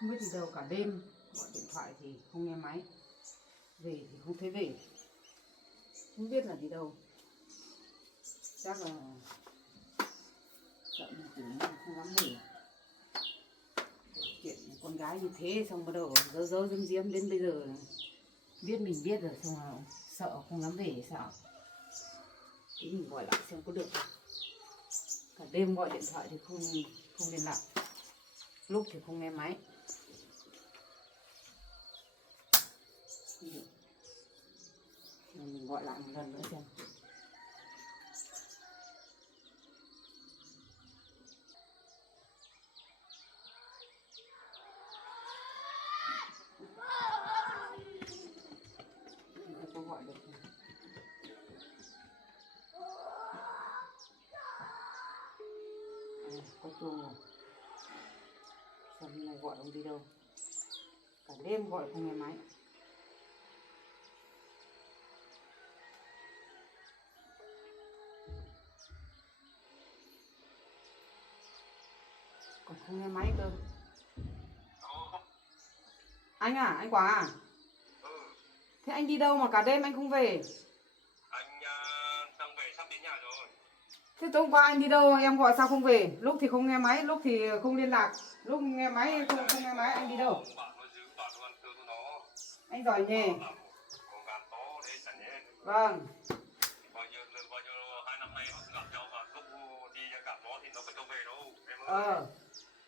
Không biết gì đâu, cả đêm gọi điện thoại thì không nghe máy, về thì không thấy về, không biết là gì đâu. Chắc là sợ mình tỉnh không dám về. Chuyện con gái như thế xong bắt đầu dơ dơ diếm diếm đến bây giờ biết mình biết rồi, xong là sợ không dám về sao. Thì mình gọi lại xem có được không. Cả đêm gọi điện thoại thì không liên lạc, lúc thì không nghe máy. Mình gọi lại một lần nữa xem. Mình có gọi được không? Có chuông rồi. Sao hôm nay gọi ông đi đâu? Cả đêm gọi không nghe máy. Còn không nghe máy cơ. Anh à, anh Quảng à? Thế anh đi đâu mà cả đêm anh không về? Anh đang về sắp đến nhà rồi. Thế tối hôm qua anh đi đâu em gọi sao không về? Lúc thì không nghe máy, lúc thì không liên lạc. Lúc nghe máy không nghe máy, anh đi đâu? Bảo nó giữ, bảo nó ăn cơm của nó. Anh giỏi nghề. Con gà to đấy chẳng nhé. Vâng. Bao nhiêu 2 năm nay họ gặp nhau mà lúc đi gặp nó thì nó có cho về đâu. Em ơi.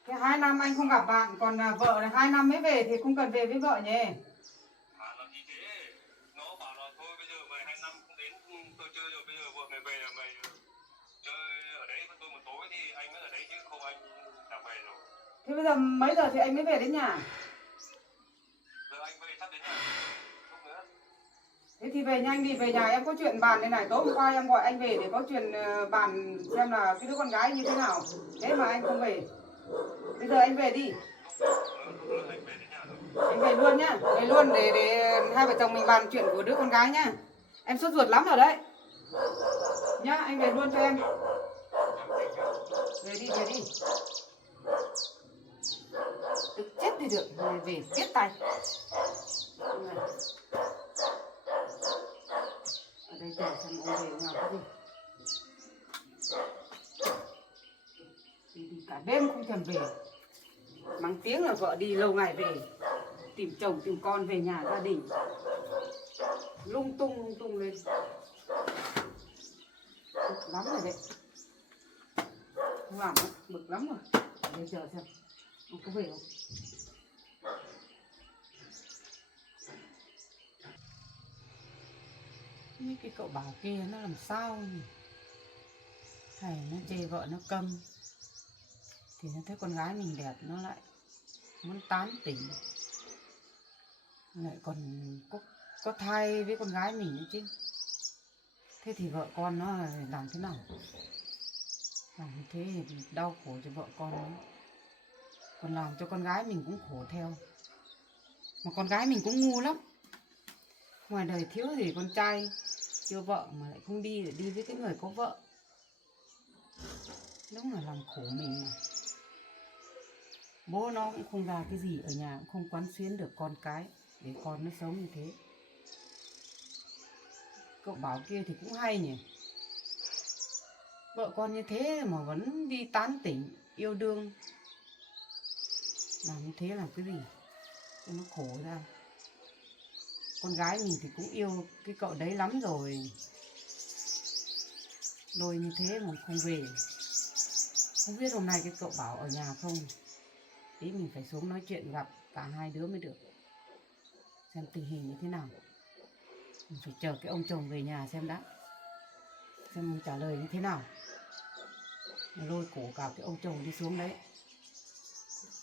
Thế 2 năm anh không gặp bạn, còn vợ là 2 năm mới về thì không cần về với vợ nhỉ? Làm gì thế? Nó bảo là thôi bây giờ mày 2 năm không đến tôi chơi rồi, bây giờ vợ mày về là mày chơi ở đấy với tôi một tối thì anh mới ở đấy chứ không anh đã về rồi. Thế bây giờ mấy giờ thì anh mới về đến nhà? Giờ anh về sắp đến nhà. Lúc nữa. Thế thì về nhanh đi, về nhà em có chuyện bàn đây này. Tối hôm qua em gọi anh về để có chuyện bàn xem là cái đứa con gái như thế nào. Thế mà anh không về. Bây giờ anh về đi. Anh về đến nhà rồi. Anh về luôn nhá. Về luôn để hai vợ chồng mình bàn chuyện của đứa con gái nhá. Em sốt ruột lắm rồi đấy. Nhá, anh về luôn cho em. Về đi, về đi. Tức chết đi được, về viết tay. Ở đây chờ xem ông về nào cái gì. Đi cả đêm không thèm về. Mắng tiếng là vợ đi lâu ngày về. Tìm chồng tìm con về nhà gia đình. Lung tung lên. Bực lắm rồi đấy. Không làm nữa, bực lắm rồi. Ở đây chờ xem ông có về không. Mấy cái cậu bảo kia nó làm sao nhỉ? Hay nó chê vợ nó câm thì nó thấy con gái mình đẹp nó lại muốn tán tỉnh, lại còn có thai với con gái mình nữa chứ. Thế thì vợ con nó làm thế nào? Làm như thế thì đau khổ cho vợ con ấy. Còn làm cho con gái mình cũng khổ theo. Mà con gái mình cũng ngu lắm. Ngoài đời thiếu gì con trai chưa vợ mà lại không đi để đi với cái người có vợ. Đúng là làm khổ mình mà. Bố nó cũng không ra cái gì ở nhà, cũng không quán xuyến được con cái để con nó sống như thế. Cậu bảo kia thì cũng hay nhỉ. Vợ con như thế mà vẫn đi tán tỉnh, yêu đương. Làm như thế làm cái gì cho nó khổ ra. Con gái mình thì cũng yêu cái cậu đấy lắm rồi. Lôi như thế mà không về. Không biết hôm nay cái cậu bảo ở nhà không. Tí mình phải xuống nói chuyện gặp cả hai đứa mới được. Xem tình hình như thế nào. Mình phải chờ cái ông chồng về nhà xem đã. Xem mình trả lời như thế nào. Lôi cổ cả cái ông chồng đi xuống đấy.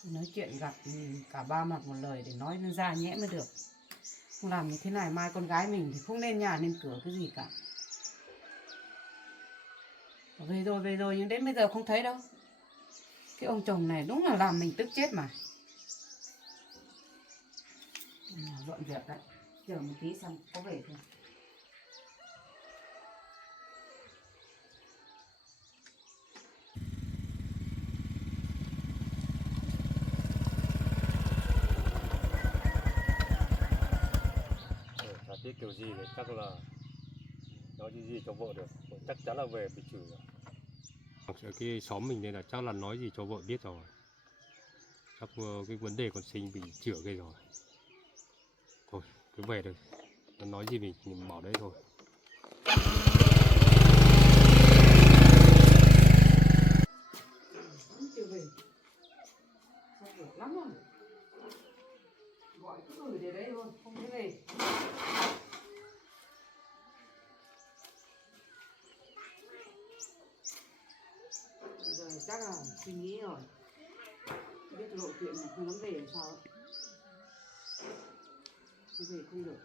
Nói chuyện gặp cả ba mặt một lời để nói nó ra nhẽ mới được. Không làm như thế này mai con gái mình thì không nên nhà nên cửa cái gì cả. Về rồi nhưng đến bây giờ không thấy đâu. Cái ông chồng này đúng là làm mình tức chết mà. Dọn dẹp đấy. Chờ một tí xong có về thôi. Thế kiểu gì thì chắc là nói gì cho vợ được, chắc chắn là về bị chửi rồi. Ở cái xóm mình đây là chắc là nói gì cho vợ biết rồi. Chắc cái vấn đề con sinh bị chữa gây rồi. Thôi, cứ về thôi. Nó nói gì mình bảo đấy thôi. Vẫn chưa về. Sao được lắm rồi. Gọi cứ gửi để đấy thôi, không thấy về. Giờ chắc là suy nghĩ rồi. Biết lộ chuyện này không muốn về làm sao ấy. Không về không được.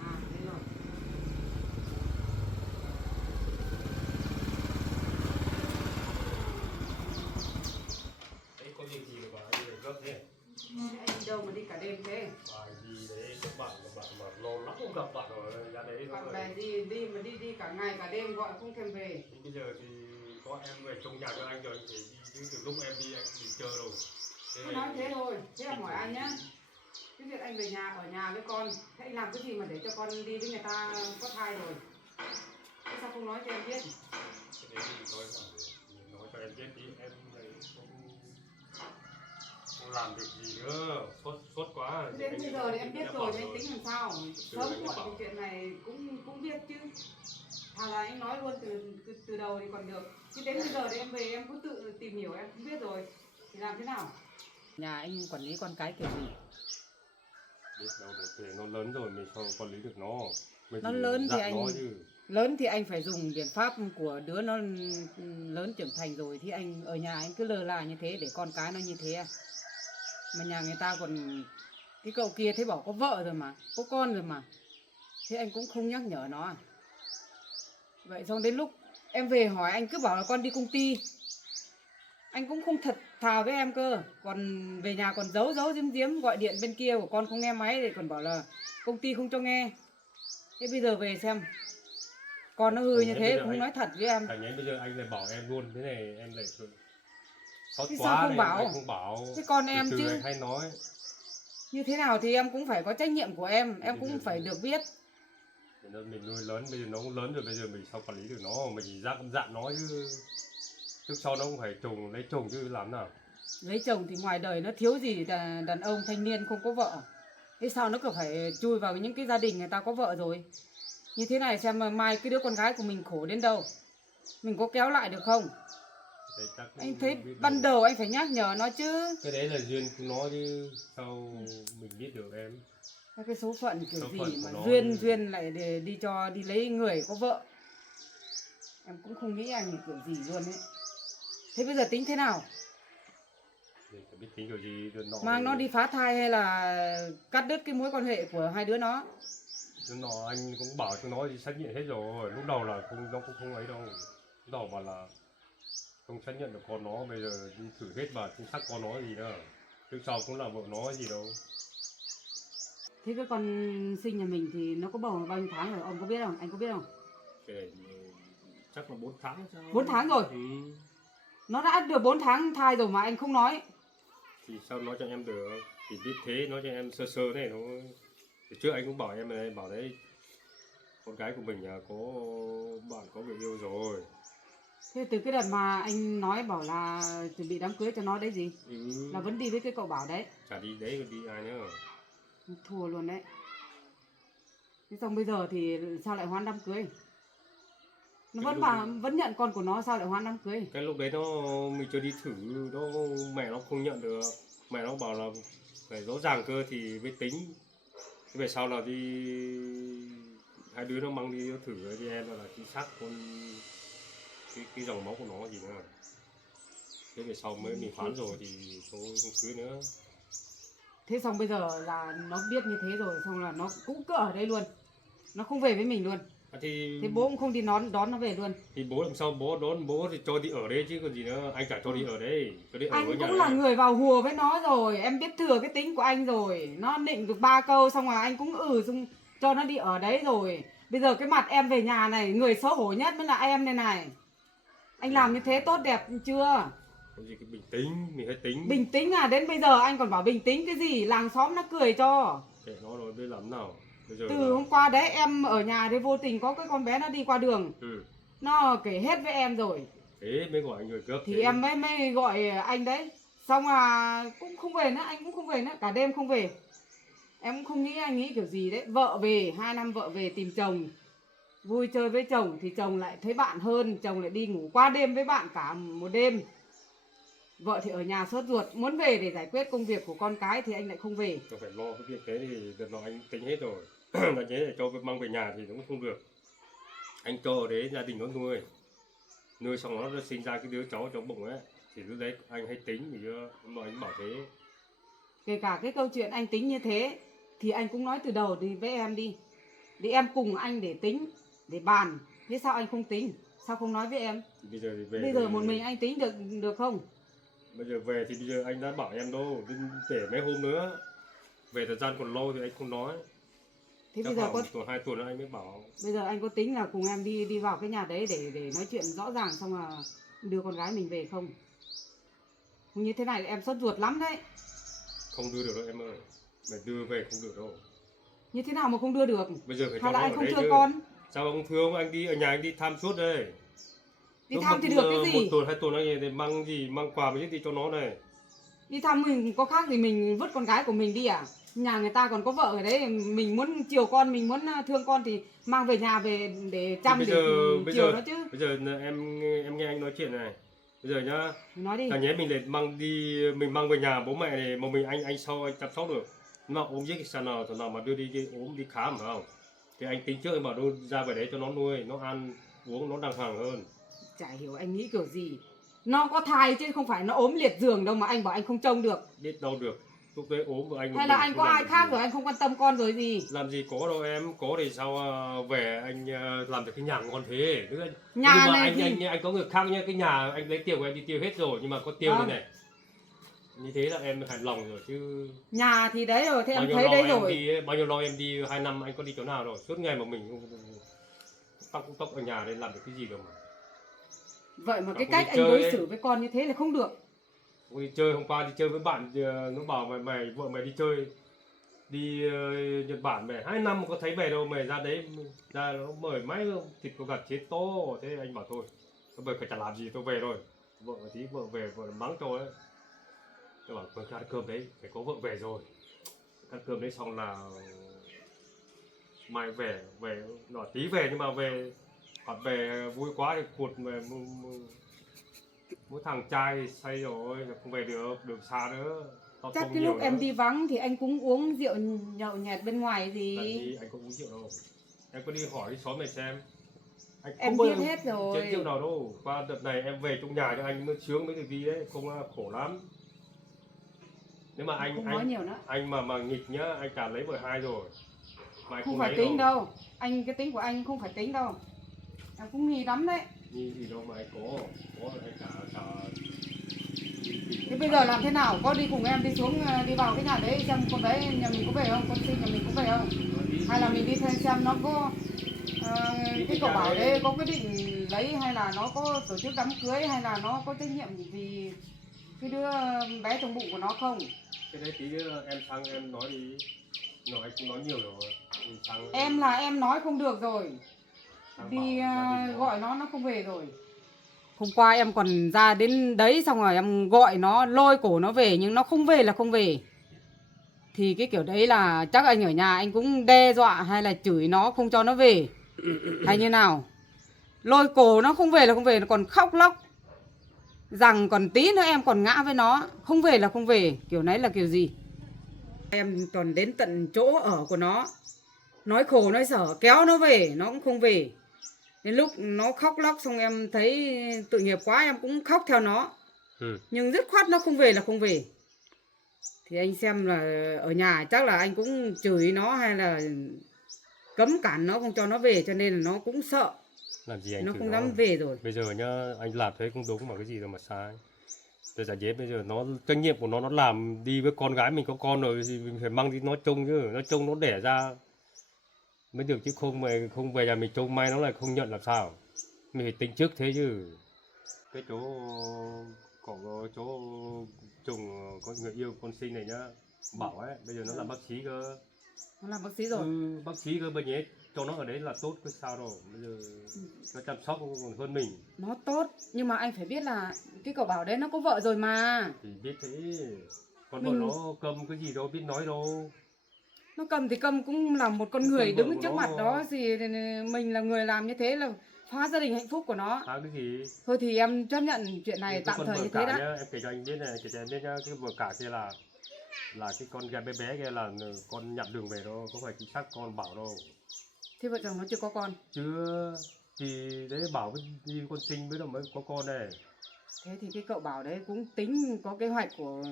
À, đây rồi. Đấy có việc gì mà anh lại gấp thế? Anh đi đâu mà đi cả đêm thế? Bài gì đấy các bạn mà lâu lắm không gặp bạn rồi ra đấy Bạn rồi. bè đi mà đi cả ngày cả đêm gọi không thèm về. Thì bây giờ thì có em về trong nhà cho anh rồi, anh phải đi chứ từ lúc em đi anh thì chờ rồi. Tôi nói thế thôi, thế là hỏi anh nhá. Cái việc anh về nhà ở nhà với con, thế anh làm cái gì mà để cho con đi với người ta có thai rồi? Thế sao không nói cho em biết? Cái đấy thì nói cho em biết đi, em này không làm được gì nữa, sốt quá. Thế đến bây giờ thì em biết rồi, thì anh tính làm sao? Sớm anh muộn bảo. cái chuyện này cũng biết chứ. Thà là anh nói luôn từ đầu thì còn được. Chứ đến bây giờ thì em về em cứ tự tìm hiểu em cũng biết rồi. Thì làm thế nào? Nhà anh quản lý con cái kiểu gì? Biết đâu được, để nó lớn rồi mình sao quản lý được nó. Mình Nó chỉ lớn thì dặn anh nó chứ. lớn thì anh phải dùng biện pháp của đứa nó lớn trưởng thành rồi, thì anh ở nhà anh cứ lơ là như thế để con cái nó như thế à? Mà nhà người ta còn cái cậu kia thấy bảo có vợ rồi mà, có con rồi mà, thế anh cũng không nhắc nhở nó à? Vậy xong đến lúc em về hỏi anh cứ bảo là con đi công ty, anh cũng không thật thà với em cơ, còn về nhà còn giấu giếm giếm gọi điện bên kia của con không nghe máy thì còn bảo là công ty không cho nghe. Thế bây giờ về xem con nó hư như thế cũng nói thật với em. Thành ấy bây giờ anh lại bảo em luôn, thế này em lại sót Thế quá sao không này, bảo? anh không bảo. Thế con em từ chứ. anh hay nói. Như thế nào thì em cũng phải có trách nhiệm của em cũng phải được biết. Mình nuôi lớn, bây giờ nó cũng lớn rồi, bây giờ mình sao quản lý được nó, mình chỉ dặn nó chứ. Trước sau nó cũng phải lấy chồng chứ làm nào. Lấy chồng thì ngoài đời nó thiếu gì đàn ông thanh niên không có vợ. Thế sao nó cứ phải chui vào những cái gia đình người ta có vợ rồi. Như thế này xem mà mai cái đứa con gái của mình khổ đến đâu, mình có kéo lại được không? Anh thấy ban đầu anh phải nhắc nhở nó chứ. Cái đấy là duyên của nó chứ sao mình biết được em. Cái số phận kiểu Số gì phận mà của nó duyên lại để đi lấy người có vợ. Em cũng không nghĩ anh kiểu gì luôn ấy. Thế bây giờ tính thế nào? Mình phải biết tính kiểu gì cho nó. Mang nó đi phá thai hay là cắt đứt cái mối quan hệ của hai đứa nó? Nó anh cũng bảo cho nó đi xét nghiệm hết rồi, lúc đầu là nó cũng không ấy đâu, lúc đầu bảo là không xác nhận được con nó, bây giờ đi thử hết và chính xác con nó gì nữa, trước sau cũng là vợ nó gì đâu. Thế cái con sinh nhà mình thì nó có bầu bao nhiêu tháng rồi, ông có biết không? Anh có biết không? Cái này chắc là 4 tháng sao? 4 tháng rồi. Ừ. Nó đã được 4 tháng thai rồi mà anh không nói. Thì sao nói cho em được, thì biết thế nói cho em sơ sơ này nó. Thì trước anh cũng bảo em này, bảo đấy con gái của mình có bạn có người yêu rồi. Thế từ cái đợt mà anh nói bảo là chuẩn bị đám cưới cho nó đấy gì? Là vẫn đi với cái cậu bảo đấy. Chả đi đấy còn đi ai nữa. Thua luôn đấy. Thế xong bây giờ thì sao lại hoãn đám cưới? Nó vẫn nhận con của nó, sao lại hoãn đám cưới? Cái lúc đấy mình chưa đi thử, mẹ nó không nhận được, mẹ nó bảo là phải rõ ràng cơ thì mới tính. Thế về sau là đi hai đứa nó mang đi thử thì em là chính xác con cái dòng máu của nó gì nữa. Thế về sau mới mình phán rồi thì thôi không cưới nữa. Thế xong bây giờ là nó biết như thế rồi, xong là nó cũng cứ ở đây luôn, nó không về với mình luôn. Thế bố cũng không đi đón nó về luôn. Thì bố làm sao bố đón, bố thì cho đi ở đây chứ còn gì nữa, anh chả cho đi ở đây, cho đi ở Anh với nhà cũng là này. người vào hùa với nó rồi, em biết thừa cái tính của anh rồi. Nó nịnh được 3 câu xong rồi anh cũng xong cho nó đi ở đấy rồi. Bây giờ cái mặt em về nhà này, người xấu hổ nhất mới là em này này. Anh làm như thế tốt đẹp chưa? Cái gì cái bình tĩnh, mình hãy tính. Bình tĩnh à, đến bây giờ anh còn bảo bình tĩnh cái gì, làng xóm nó cười cho. Kệ nó rồi biết làm nào. Bây giờ Từ là... hôm qua đấy em ở nhà đấy vô tình có cái con bé nó đi qua đường. Ừ. Nó kể hết với em rồi. Thế mới gọi người cướp. Thì thế. em mới gọi anh đấy. Xong là cũng không về nữa, anh cũng không về nữa, cả đêm không về. Em cũng không nghĩ anh nghĩ kiểu gì đấy. Vợ về, 2 năm vợ về tìm chồng, vui chơi với chồng thì chồng lại thấy bạn hơn, chồng lại đi ngủ qua đêm với bạn cả một đêm. Vợ thì ở nhà sốt ruột, muốn về để giải quyết công việc của con cái thì anh lại không về. Tôi phải lo cái việc thế thì đợt nào anh tính hết rồi. Là thế để cho mang về nhà thì cũng không được. Anh cho ở đấy gia đình nó nuôi. Nuôi xong nó sinh ra cái đứa cháu bụng ấy. Thì lúc đấy anh hay tính thì mà anh bảo thế. Kể cả cái câu chuyện anh tính như thế thì anh cũng nói từ đầu đi với em đi. Để em cùng anh để tính, để bàn. Thế sao anh không tính? Sao không nói với em? Thì bây giờ thì về. Bây giờ một mình anh tính được không? Bây giờ về thì bây giờ anh đã bảo em đâu. Để mấy hôm nữa. Về thời gian còn lâu thì anh không nói. Thế Chắc bây giờ khoảng có 2 tuần nữa anh mới bảo. bây giờ anh có tính là cùng em đi vào cái nhà đấy để nói chuyện rõ ràng xong là đưa con gái mình về không? Như thế này là em sốt ruột lắm đấy. Không đưa được đâu em ơi. Mày đưa về không được đâu. Như thế nào mà không đưa được? Bây giờ phải cho Hay là nó anh ở không đấy thương chứ. con? Sao ông thương anh đi ở nhà anh đi thăm suốt đây. Đi thăm thì được cái Một gì? tuần 2 tuần anh thì mang gì mang quà mới đi cho nó này. Đi thăm mình có khác gì mình vứt con gái của mình đi à? Nhà người ta còn có vợ ở đấy, mình muốn chiều con, mình muốn thương con thì mang về nhà về để chăm Bây để giờ chiều nó chứ. bây giờ em nghe anh nói chuyện này. Bây giờ nhá, Nói đi. cả nhé mình lại mình mang về nhà bố mẹ này mà mình anh sau anh chăm sóc được. Mà ốm giết sao nào thằng nào mà đưa đi ốm đi khám phải không? Thì anh tính trước anh bảo đưa ra về đấy cho nó nuôi, nó ăn uống nó đàng hoàng hơn. Chả hiểu anh nghĩ kiểu gì. Nó có thai chứ không phải nó ốm liệt giường đâu mà anh bảo anh không trông được. Biết đâu được. Lúc đấy ốm của anh. Hay là anh có ai khác rồi anh không quan tâm con rồi gì? Làm gì có đâu em, có thì sao về anh làm được cái nhà ngon thế. Nhà nhưng mà này thì anh có người khác nhá, cái nhà anh lấy tiền của em đi tiêu hết rồi nhưng mà có tiêu Vâng. này này. Như thế là em hài lòng rồi chứ. nhà thì đấy rồi, thế Bao em nhiêu thấy lo đấy em rồi. đi ấy, bao nhiêu lo em đi 2 năm anh có đi chỗ nào rồi. Suốt ngày mà mình tóc ở nhà để làm được cái gì đâu mà. Vậy mà cái Không cách đi anh chơi đối ấy. xử với con như thế là không được. Đi chơi hôm qua đi chơi với bạn nó bảo mày vợ mày đi chơi đi Nhật Bản mày 2 năm mà có thấy về đâu, mày ra đấy ra nó mời máy thịt có gặt chết to. Thế anh bảo thôi tôi về phải chả làm gì tôi về rồi. Vợ tí vợ về vợ mắng tôi ấy. Tôi bảo thôi ăn cơm đấy phải có vợ về rồi, ăn cơm đấy xong là mai về nọ tí về nhưng mà về hoặc về vui quá thì cuột về mỗi thằng trai say rồi không về được xa nữa. Tao Chắc không cái nhiều lúc em nữa. đi vắng thì anh cũng uống rượu nhậu nhẹt bên ngoài gì. Làm gì anh có uống rượu đâu, em có đi hỏi đi xóm này xem anh Em không bao biết giờ hết rồi. chén rượu nào đâu. Qua đợt này em về trong nhà cho anh mới sướng mới được đi đấy, không khổ lắm. Nếu mà Không nói nhiều nữa. anh mà nghịch nhá, anh cả lấy vợ 2 rồi mà anh Không không phải lấy tính đâu. Anh cái tính của anh không phải tính đâu. Em cũng nghi lắm đấy. Như gì đâu mà anh có anh cả Thế bây giờ làm thế nào? Có đi cùng em đi xuống đi vào cái nhà đấy xem con đấy nhà mình có về không? Con sinh nhà mình có về không? Hay là mình đi xem nó có cái cậu bảo đấy có quyết định lấy hay là nó có tổ chức đám cưới hay là nó có trách nhiệm gì cái đứa bé trong bụng của nó không? cái đấy tí nữa em sang em nói đi, nói anh cũng nói nhiều rồi. Em là em nói không được rồi. Sang Đi bảo gia đình gọi nó không về rồi. Hôm qua em còn ra đến đấy xong rồi em gọi nó lôi cổ nó về nhưng nó không về là không về. Thì cái kiểu đấy là chắc anh ở nhà anh cũng đe dọa hay là chửi nó không cho nó về. Hay như nào? Lôi cổ nó không về là không về, nó còn khóc lóc. Rằng còn tí nữa em còn ngã với nó, không về là không về, kiểu đấy là kiểu gì? Em còn đến tận chỗ ở của nó, nói khổ nói sở kéo nó về, nó cũng không về. Đến lúc nó khóc lóc xong em thấy tội nghiệp quá em cũng khóc theo nó. Nhưng dứt khoát nó không về là không về. Thì anh xem là ở nhà chắc là anh cũng chửi nó hay là cấm cản nó không cho nó về cho nên là nó cũng sợ. Làm gì anh Nó chửi không dám về rồi. Bây giờ nhá anh làm thế cũng đúng mà cái gì đâu mà sai. Tôi giả dế bây giờ nó trách nhiệm của nó làm đi với con gái mình có con rồi thì mình phải mang đi nó trông chứ, nó trông nó đẻ ra mới được, chứ không về nhà mình trông may nó lại không nhận làm sao. Mình phải tính trước thế chứ. Cái có chỗ chồng có người yêu con sinh này nhá, bảo ấy bây giờ nó làm bác sĩ cơ. Nó làm bác sĩ rồi. Bác sĩ cơ, bây giờ cho nó ở đấy là tốt, cái sao đâu, bây giờ nó chăm sóc còn hơn mình. Nó tốt, nhưng mà anh phải biết là cái cậu bảo đấy nó có vợ rồi mà. Thì biết thế, con vợ Mình- nó cầm cái gì đâu biết nói đâu. Nó cầm thì cầm cũng là một con Con người vợ đứng của trước nó- mặt đó thì mình là người làm như thế là phá gia đình hạnh phúc của nó. Cái gì Thôi thì em chấp nhận chuyện này cái tạm con thời vợ như cả thế đã. nhá, em kể cho anh biết này, kể cho em biết nhá, cái vợ cả kia là cái con gái bé bé kia là con nhặt đường về đâu, không phải chính xác con bảo đâu. Thế vợ chồng nó chưa có con. Chưa, thì đấy bảo với đi con Trinh mới là mới có con này. Thế thì cái cậu bảo đấy cũng tính có kế hoạch của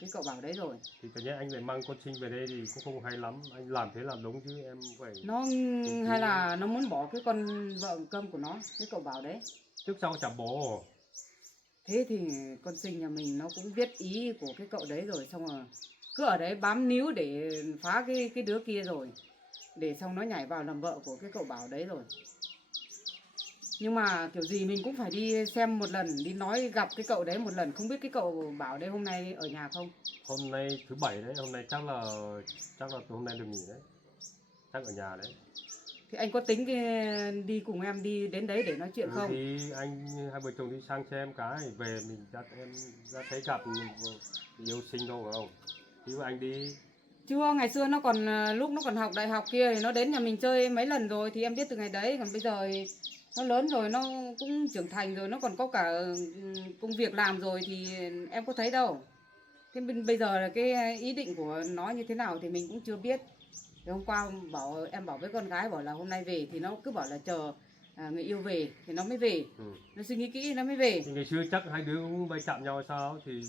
cái cậu bảo đấy rồi. Thì cả nhé anh lại mang con Trinh về đây thì cũng không hay lắm, anh làm thế làm đúng chứ em phải. Nó hay là nó muốn bỏ cái con vợ câm của nó, cái cậu bảo đấy. Trước sau chả bỏ. Thế thì con Sinh nhà mình nó cũng biết ý của cái cậu đấy rồi, xong rồi cứ ở đấy bám níu để phá cái đứa kia rồi, để xong nó nhảy vào làm vợ của cái cậu bảo đấy rồi. Nhưng mà kiểu gì mình cũng phải đi xem một lần, đi nói gặp cái cậu đấy một lần. Không biết cái cậu bảo đấy hôm nay ở nhà không. Hôm nay thứ bảy đấy, hôm nay chắc là hôm nay được nghỉ đấy, chắc ở nhà đấy. Thì anh có tính đi cùng em đi đến đấy để nói chuyện không? Thì anh hai vợ chồng đi sang xem cái về mình em ra thấy gặp yêu sinh đâu phải không, thì anh đi. Chưa, ngày xưa nó còn lúc nó còn học đại học kia thì nó đến nhà mình chơi mấy lần rồi thì em biết từ ngày đấy. Còn bây giờ thì nó lớn rồi, nó cũng trưởng thành rồi, nó còn có cả công việc làm rồi thì em có thấy đâu. Thế bây giờ là cái ý định của nó như thế nào thì mình cũng chưa biết. Thì hôm qua em bảo với con gái bảo là hôm nay về thì nó cứ bảo là chờ người yêu về thì nó mới về. Nó suy nghĩ kỹ nó mới về. Thì ngày xưa chắc hai đứa cũng bay chạm nhau hay sao thì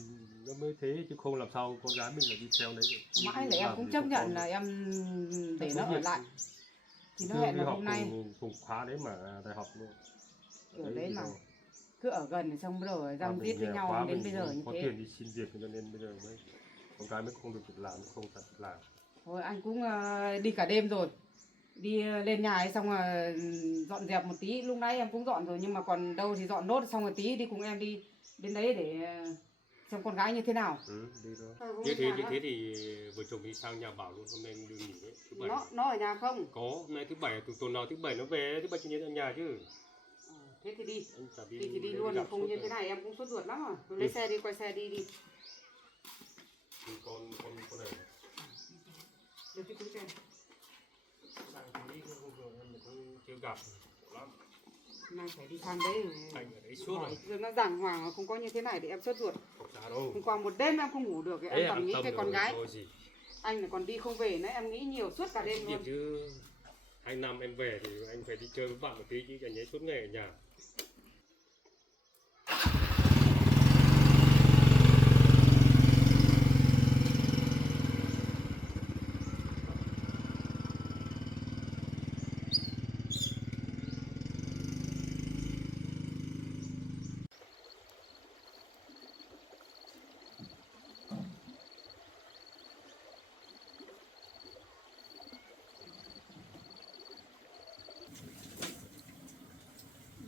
nó mới thế, chứ không làm sao con gái mình lại đi theo đấy được. Mãi là em cũng chấp nhận là em để nó ở lại. Thì nó hẹn là hôm nay cùng khóa đấy mà đại học luôn. ở đấy mà cứ ở gần xong bắt đầu răng tiết với nhau đến bây giờ như có thế. tiền đi xin việc cho nên bây giờ mới con gái mới không được việc làm, không thật làm. Thôi anh cũng đi cả đêm rồi, đi lên nhà ấy xong là dọn dẹp một tí. Lúc nãy em cũng dọn rồi nhưng mà còn đâu thì dọn nốt, xong rồi tí đi cùng em đi đến đấy để xem con gái như thế nào. Đi thôi. Như thế thì vợ chồng đi sang nhà bảo luôn, hôm nay được nghỉ đấy, thứ bảy. Nó ở nhà không? Có, hôm nay thứ bảy, tuần nào thứ bảy nó về, thứ bảy chủ nhật ở nhà chứ. Thế thì đi. Đi Đi thì đi luôn, không như thế này em cũng sốt ruột lắm rồi. Tôi lấy xe đi, quay xe đi. Con này. Được cái túi tiền. Sang tí em cũng chưa gặp lắm. Nay phải đi sang đấy. Anh ở đấy suốt rồi. Rồi nó giảng hoàng không có như thế này thì em sốt ruột. Không sao đâu. Hôm qua một đêm em không ngủ được, em toàn nghĩ cái con gái. Gì. Anh là còn đi không về nữa, em nghĩ nhiều suốt cả đêm luôn. Chứ 2 năm em về thì anh phải đi chơi với bạn một tí chứ cả nhé suốt ngày ở nhà.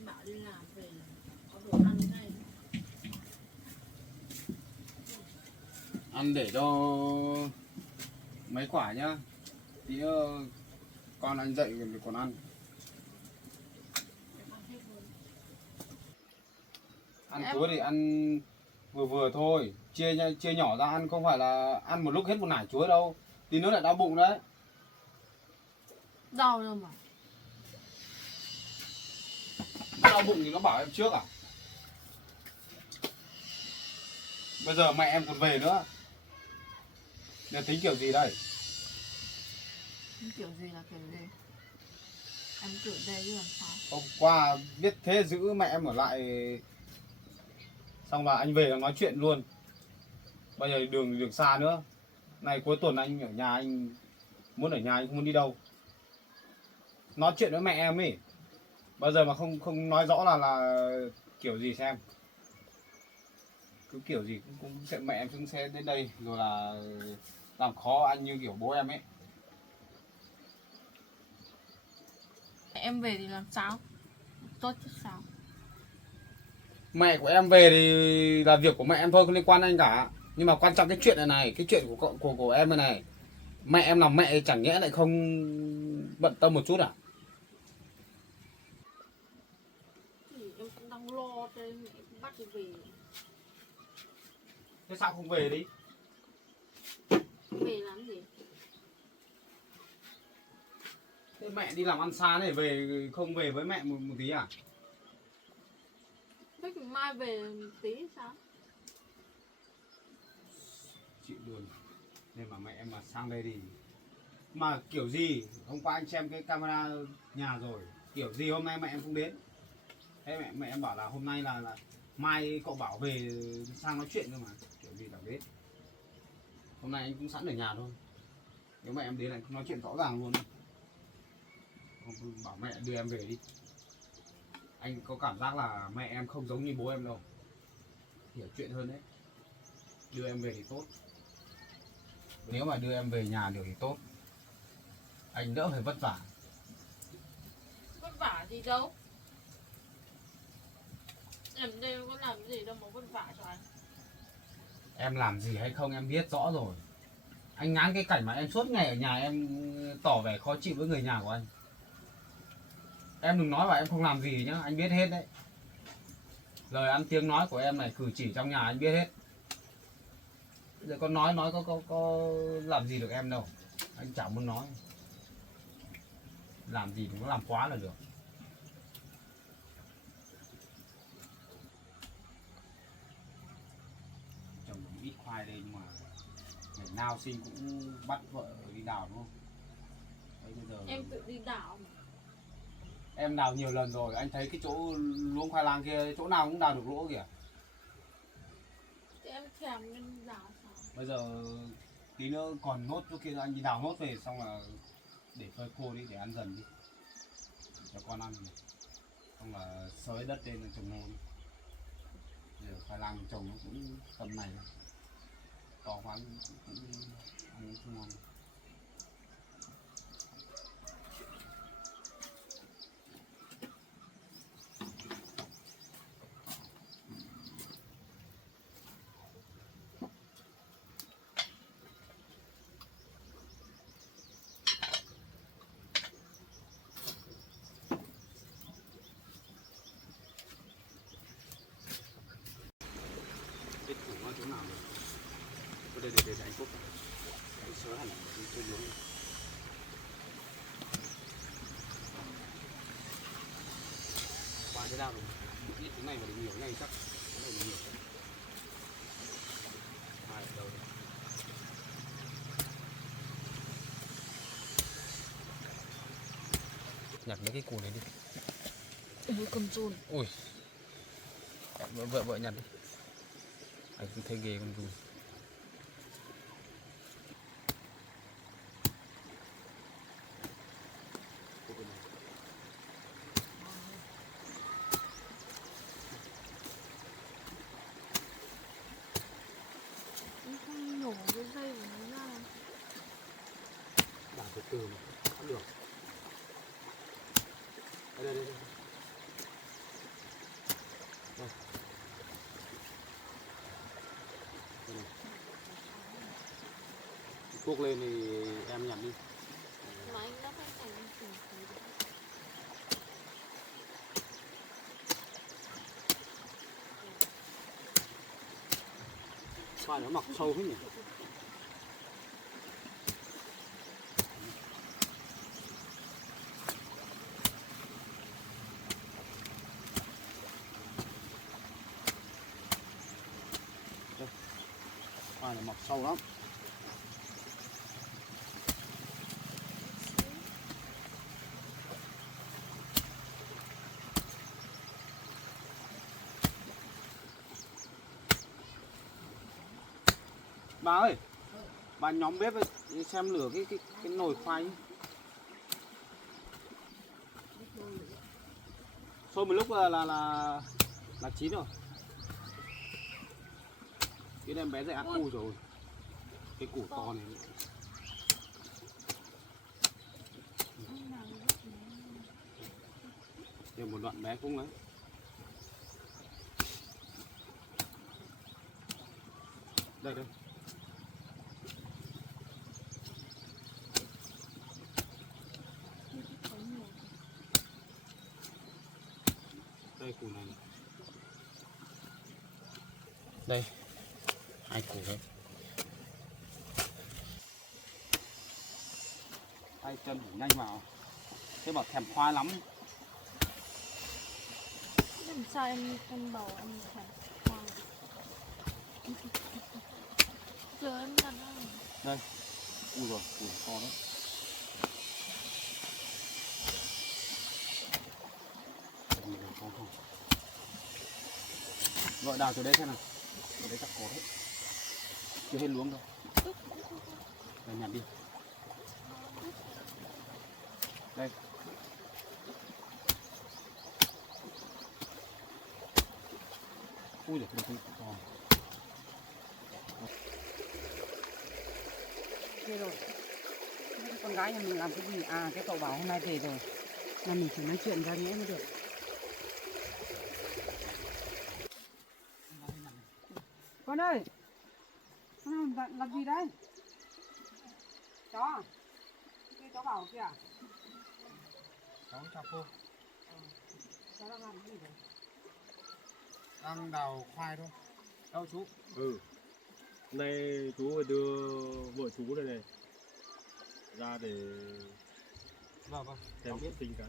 Bảo đi làm về có đồ ăn này. Ăn để cho mấy quả nhá, tí con anh dậy rồi còn ăn. Ăn chuối thì ăn vừa vừa thôi, chia nhỏ ra ăn, không phải là ăn một lúc hết một nải chuối đâu, tí nữa lại đau bụng đấy. Đau đâu mà. Đau bụng thì nó bảo em trước à? Bây giờ mẹ em còn về nữa, nên tính kiểu gì đây? Kiểu gì là kiểu gì? Em kiểu đây chứ làm sao? Hôm qua biết thế giữ mẹ em ở lại, xong là anh về là nói chuyện luôn. Bây giờ đường xa nữa. Này cuối tuần anh ở nhà, anh muốn ở nhà, anh không muốn đi đâu. Nói chuyện với mẹ em ấy. Bây giờ mà không nói rõ là kiểu gì xem. Cứ kiểu gì cũng sẽ mẹ em cũng sẽ đến đây rồi là làm khó anh như kiểu bố em ấy. Mẹ em về thì làm sao? Tốt chứ sao? Mẹ của em về thì là việc của mẹ em thôi, không liên quan đến anh cả. Nhưng mà quan trọng cái chuyện này, cái chuyện của em này, mẹ em làm mẹ chẳng nhẽ lại không bận tâm một chút à? Thì em cũng đang lo cho nên mẹ cũng bắt đi về. Thế sao không về đi? Về làm gì? Thế mẹ đi làm ăn xa này, về không về với mẹ một tí à? Thế thì mai về tí sao? Chịu luôn. Nên mà mẹ em mà sang đây thì mà kiểu gì hôm qua anh xem cái camera nhà rồi, kiểu gì hôm nay mẹ em không đến. Thế mẹ em bảo là hôm nay là mai cậu bảo về sang nói chuyện cơ mà, kiểu gì chẳng đến. Hôm nay anh cũng sẵn ở nhà thôi, nếu mẹ em đến lại nói chuyện rõ ràng luôn. Không bảo mẹ đưa em về đi. Anh có cảm giác là mẹ em không giống như bố em đâu, hiểu chuyện hơn đấy. Đưa em về thì tốt. Nếu mà đưa em về nhà được thì tốt, anh đỡ phải vất vả. Vất vả gì đâu. Em đây có làm gì đâu mà vất vả cho anh. Em làm gì hay không em biết rõ rồi. Anh ngán cái cảnh mà em suốt ngày ở nhà em tỏ vẻ khó chịu với người nhà của anh. Em đừng nói bảo em không làm gì nhá, anh biết hết đấy. Lời ăn tiếng nói của em này, cử chỉ trong nhà anh biết hết. Bây giờ con nói có làm gì được em đâu. Anh chẳng muốn nói. Làm gì đừng có làm quá là được. Trồng ít khoai đây nhưng mà ngày nào sinh cũng bắt vợ đi đào đúng không? Đấy, bây giờ Em tự đi đảo mà. em đào nhiều lần rồi, anh thấy cái chỗ luống khoai lang kia chỗ nào cũng đào được lỗ kìa. Thế em thèm nên đảo sao? Bây giờ tí nữa còn nốt chỗ kia anh đi đào nốt về xong là để phơi khô đi để ăn dần đi. Cho con ăn này. Xong là xới đất lên là trồng ngô đi. Giờ khoai lang trồng nó cũng tầm này thôi. To quá cũng ăn không ngon. Cái củ nó chỗ nào rồi? Đây anh Phúc. Anh sớ hẳn đi chơi luống. Qua thế nào rồi? Ít cái này mà được nhiều ngay chắc. Cái này được nhiều. Hai ở đâu đây? Nhặt mấy cái củ này đi. Ôi con run. Ui. Vợ nhặt đi. Anh cũng thấy ghê con run. Em không nhổ cái dây của nó ra. Đào từ từ mà, không được. Đây. Đây. Cuốc lên thì em nhặt đi. Mà anh đã phải thành thử Khoai nó mọc sâu hết nhỉ? Khoai nó mọc sâu lắm. Bà ơi, bà nhóm bếp xem lửa cái nồi khoai ấy. Sôi một lúc là chín rồi. Cái em bé dậy ăn cu rồi. Cái củ to này. Thêm một đoạn bé cũng đấy. Đây đây. Đây củ này. Đây. 2 củ đấy. Tay chân phải nhanh vào. Thế bảo thèm khoai lắm. Làm sao em bảo em phải khoan. Giờ em đặt ra. Đây. Ui rồi, củ to đấy. Không. Gọi đào từ đây xem nào. Ở đây chắc có đấy. Chưa hết luống đâu. Đây nhặt đi. Đây. Ui giời, đây to. Thế rồi. Thế con gái nhà mình làm cái gì? À, cái cậu bảo hôm nay về rồi. Là mình chỉ nói chuyện ra nhẽ mới được. Con ơi! Con làm gì đấy? Chó? Cái cháu bảo kìa. Cháu chào cô. Cháu đang làm cái gì vậy? Đang đào khoai thôi. Đâu chú? Ừ. Hôm nay chú phải đưa vợ chú đây này ra để Vâng. xem biết tình cái.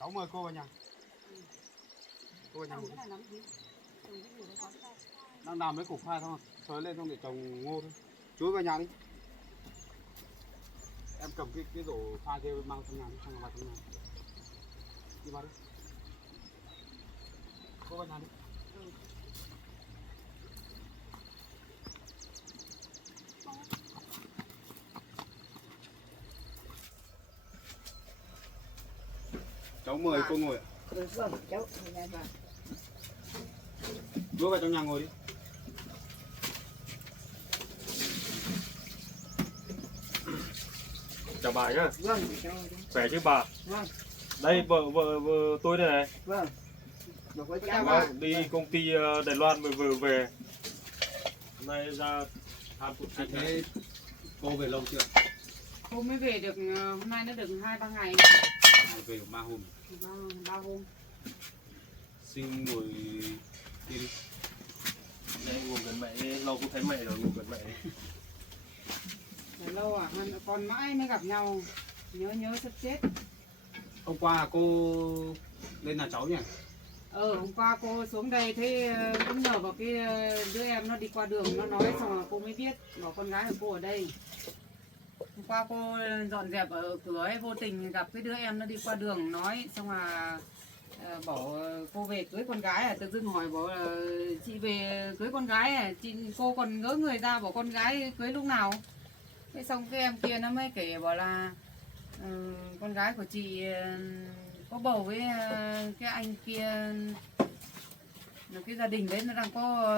Cháu mời cô vào nhà. Cô vào nhà Làm ngồi. cái này làm gì? Trồng cái gì đấy có sao? Đang đào mấy củ khoai thôi, xới lên xong để trồng ngô thôi. Chú vào nhà đi. Em cầm cái rổ khoai kia mang trong nhà đi, xong rồi vào trong nhà. Đi vào đi. Cô vào nhà đi. Cháu mời cô ngồi ạ. Vâng, cháu vào nhà vào. Đưa vào trong nhà ngồi đi. Chào bà nhá. Vâng, cháu. Khỏe chứ bà? Vâng, Đây vợ tôi đây này. vâng. Được với cháu. Vâng, đi công ty Đài Loan vừa về. Hôm nay ra tham cuộc Anh sinh. thấy cô về lâu chưa? Cô mới về được, hôm nay nó được 2-3 ngày. Về 3 hôm. Vâng, 3 hôm. Xin ngồi đi. Đây ngồi gần mẹ, lâu không thấy mẹ rồi, ngồi gần mẹ. Để lâu à, còn mãi mới gặp nhau. Nhớ sắp chết. Hôm qua cô lên nhà cháu nhỉ? Hôm qua cô xuống đây thấy cũng nhờ vào cái đứa em nó đi qua đường nó nói xong rồi cô mới biết bảo con gái của cô ở đây. Hôm qua cô dọn dẹp ở cửa ấy vô tình gặp cái đứa em nó đi qua đường nói xong là bảo cô về cưới con gái à, tự dưng hỏi bảo là chị về cưới con gái à, cô còn ngỡ người ra bảo con gái cưới lúc nào. Thế xong cái em kia nó mới kể bảo là con gái của chị có bầu với cái anh kia, là cái gia đình đấy nó đang có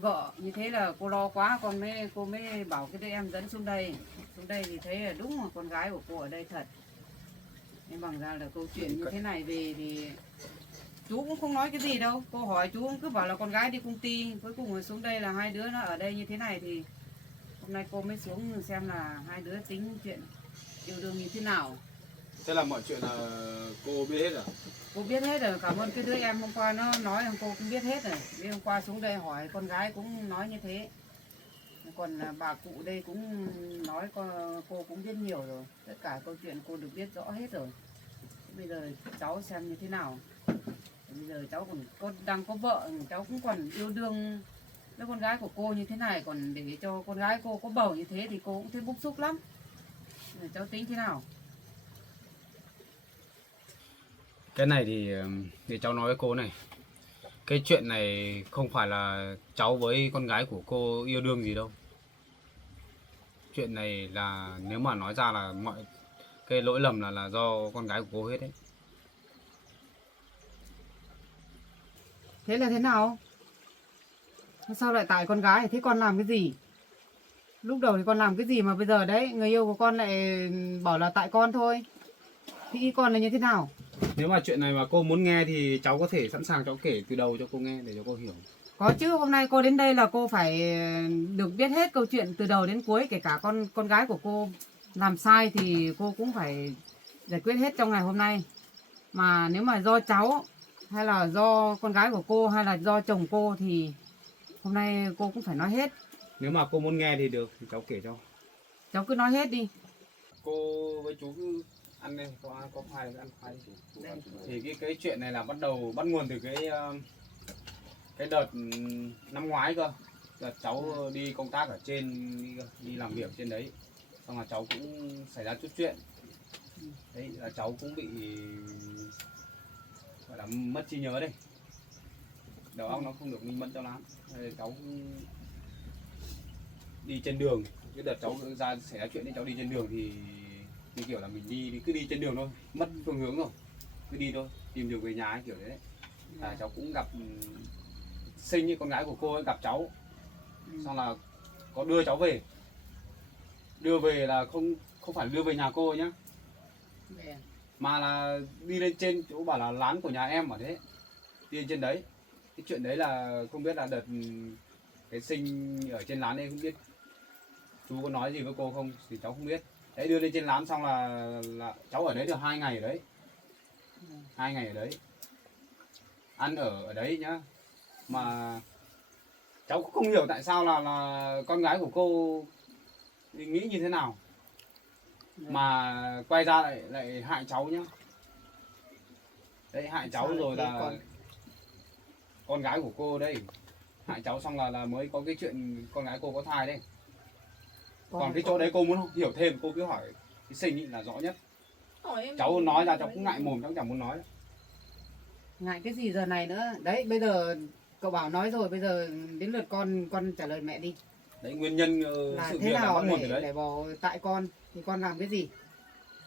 vợ, như thế là cô lo quá, cô mới bảo cái đứa em dẫn xuống đây thì thấy là đúng là con gái của cô ở đây thật. Nhưng bằng ra là câu chuyện như thế này về thì chú cũng không nói cái gì đâu, cô hỏi chú cũng cứ bảo là con gái đi công ty, cuối cùng rồi xuống đây là hai đứa nó ở đây như thế này, thì hôm nay cô mới xuống xem là hai đứa tính chuyện yêu đương như thế nào. Thế là mọi chuyện là cô biết hết à? Cô biết hết rồi, cảm ơn cái đứa em hôm qua nó nói cô cũng biết hết rồi. Vì hôm qua xuống đây hỏi con gái cũng nói như thế. Còn bà cụ đây cũng nói cô cũng biết nhiều rồi. Tất cả câu chuyện cô được biết rõ hết rồi. Bây giờ cháu xem như thế nào. Bây giờ cháu còn đang có vợ, cháu cũng còn yêu đương với con gái của cô như thế này. Còn để cho con gái cô có bầu như thế thì cô cũng thấy bức xúc lắm. Rồi cháu tính thế nào? Cái này thì để cháu nói với cô này. Cái chuyện này không phải là cháu với con gái của cô yêu đương gì đâu. Chuyện này là nếu mà nói ra là mọi cái lỗi lầm là do con gái của cô hết đấy. Thế là thế nào? Sao lại tại con gái? Thế con làm cái gì? Lúc đầu thì con làm cái gì mà bây giờ đấy người yêu của con lại bảo là tại con thôi? Thì ý con là như thế nào? Nếu mà chuyện này mà cô muốn nghe thì cháu có thể sẵn sàng cháu kể từ đầu cho cô nghe để cho cô hiểu. Có chứ, hôm nay cô đến đây là cô phải được biết hết câu chuyện từ đầu đến cuối, kể cả con gái của cô làm sai thì cô cũng phải giải quyết hết trong ngày hôm nay. Mà nếu mà do cháu hay là do con gái của cô hay là do chồng cô thì hôm nay cô cũng phải nói hết. Nếu mà cô muốn nghe thì được thì cháu kể cho. Cháu cứ nói hết đi. Cô với chú cứ ăn đây, có khoai thì ăn khoai đi. Thì cái chuyện này là bắt nguồn từ cái đợt năm ngoái cơ. Đợt cháu đi công tác ở trên, đi làm việc trên đấy, xong là cháu cũng xảy ra chút chuyện đấy, là cháu cũng bị gọi là mất trí nhớ đây, đầu óc nó không được minh mẫn cho lắm. Đây, cháu cũng đi trên đường, cái đợt cháu ra xảy ra chuyện đấy, cháu đi trên đường thì như kiểu là mình cứ đi trên đường thôi, mất phương hướng rồi, cứ đi thôi, tìm đường về nhà ấy, kiểu đấy. Cháu cũng gặp Sinh như con gái của cô ấy gặp cháu, xong là có đưa cháu về, đưa về là không phải đưa về nhà cô nhá, mà là đi lên trên chỗ bảo là lán của nhà em ở đấy, đi lên trên đấy. Cái chuyện đấy là không biết là đợt cái Sinh ở trên lán đây không biết chú có nói gì với cô không thì cháu không biết. Đấy, đưa lên trên lán xong là cháu ở đấy được 2 ngày ở đấy, 2 ngày ở đấy, ăn ở đấy nhá. Mà cháu cũng không hiểu tại sao là con gái của cô nghĩ như thế nào mà quay ra lại hại cháu nhá. Đấy, hại cháu rồi là con gái của cô đây hại cháu, xong là mới có cái chuyện con gái cô có thai đấy. Còn cái chỗ đấy cô muốn hiểu thêm cô cứ hỏi cái Sinh ý là rõ nhất. Cháu nói ra cháu cũng ngại mồm, cháu chẳng muốn nói. Ngại cái gì giờ này nữa. Đấy, bây giờ cậu Bảo nói rồi, bây giờ đến lượt con trả lời mẹ đi. Đấy, nguyên nhân Là sự thế việc là nào bắt nguồn từ để đấy. bỏ tại con thì con làm cái gì?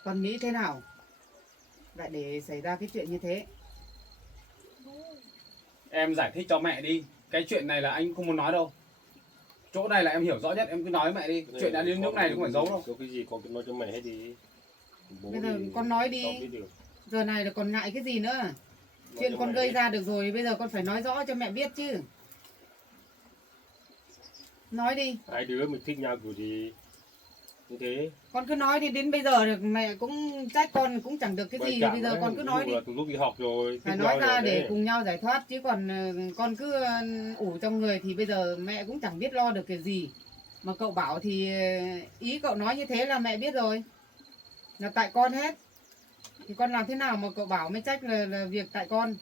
Con nghĩ thế nào lại để xảy ra cái chuyện như thế? Em giải thích cho mẹ đi. Cái chuyện này là anh không muốn nói đâu. Chỗ này là em hiểu rõ nhất, em cứ nói với mẹ đi. Chuyện đã đến nước này không phải giấu đâu. Có cái gì con cứ nói cho mẹ hết đi. Bây giờ con nói đi. Giờ này là còn ngại cái gì nữa? Chuyện con gây ra được rồi, bây giờ con phải nói rõ cho mẹ biết chứ. Nói đi. Hai đứa mình thích nhau kiểu gì như thế. Con cứ nói đi, đến bây giờ được mẹ cũng trách con cũng chẳng được cái gì, bây giờ con cứ nói đi. Lúc đi học rồi. Phải nói ra để cùng nhau giải thoát, chứ còn con cứ ủ trong người thì bây giờ mẹ cũng chẳng biết lo được cái gì. Mà cậu bảo thì ý cậu nói như thế là mẹ biết rồi, là tại con hết. Thì con làm thế nào mà cậu bảo mới trách là việc tại con.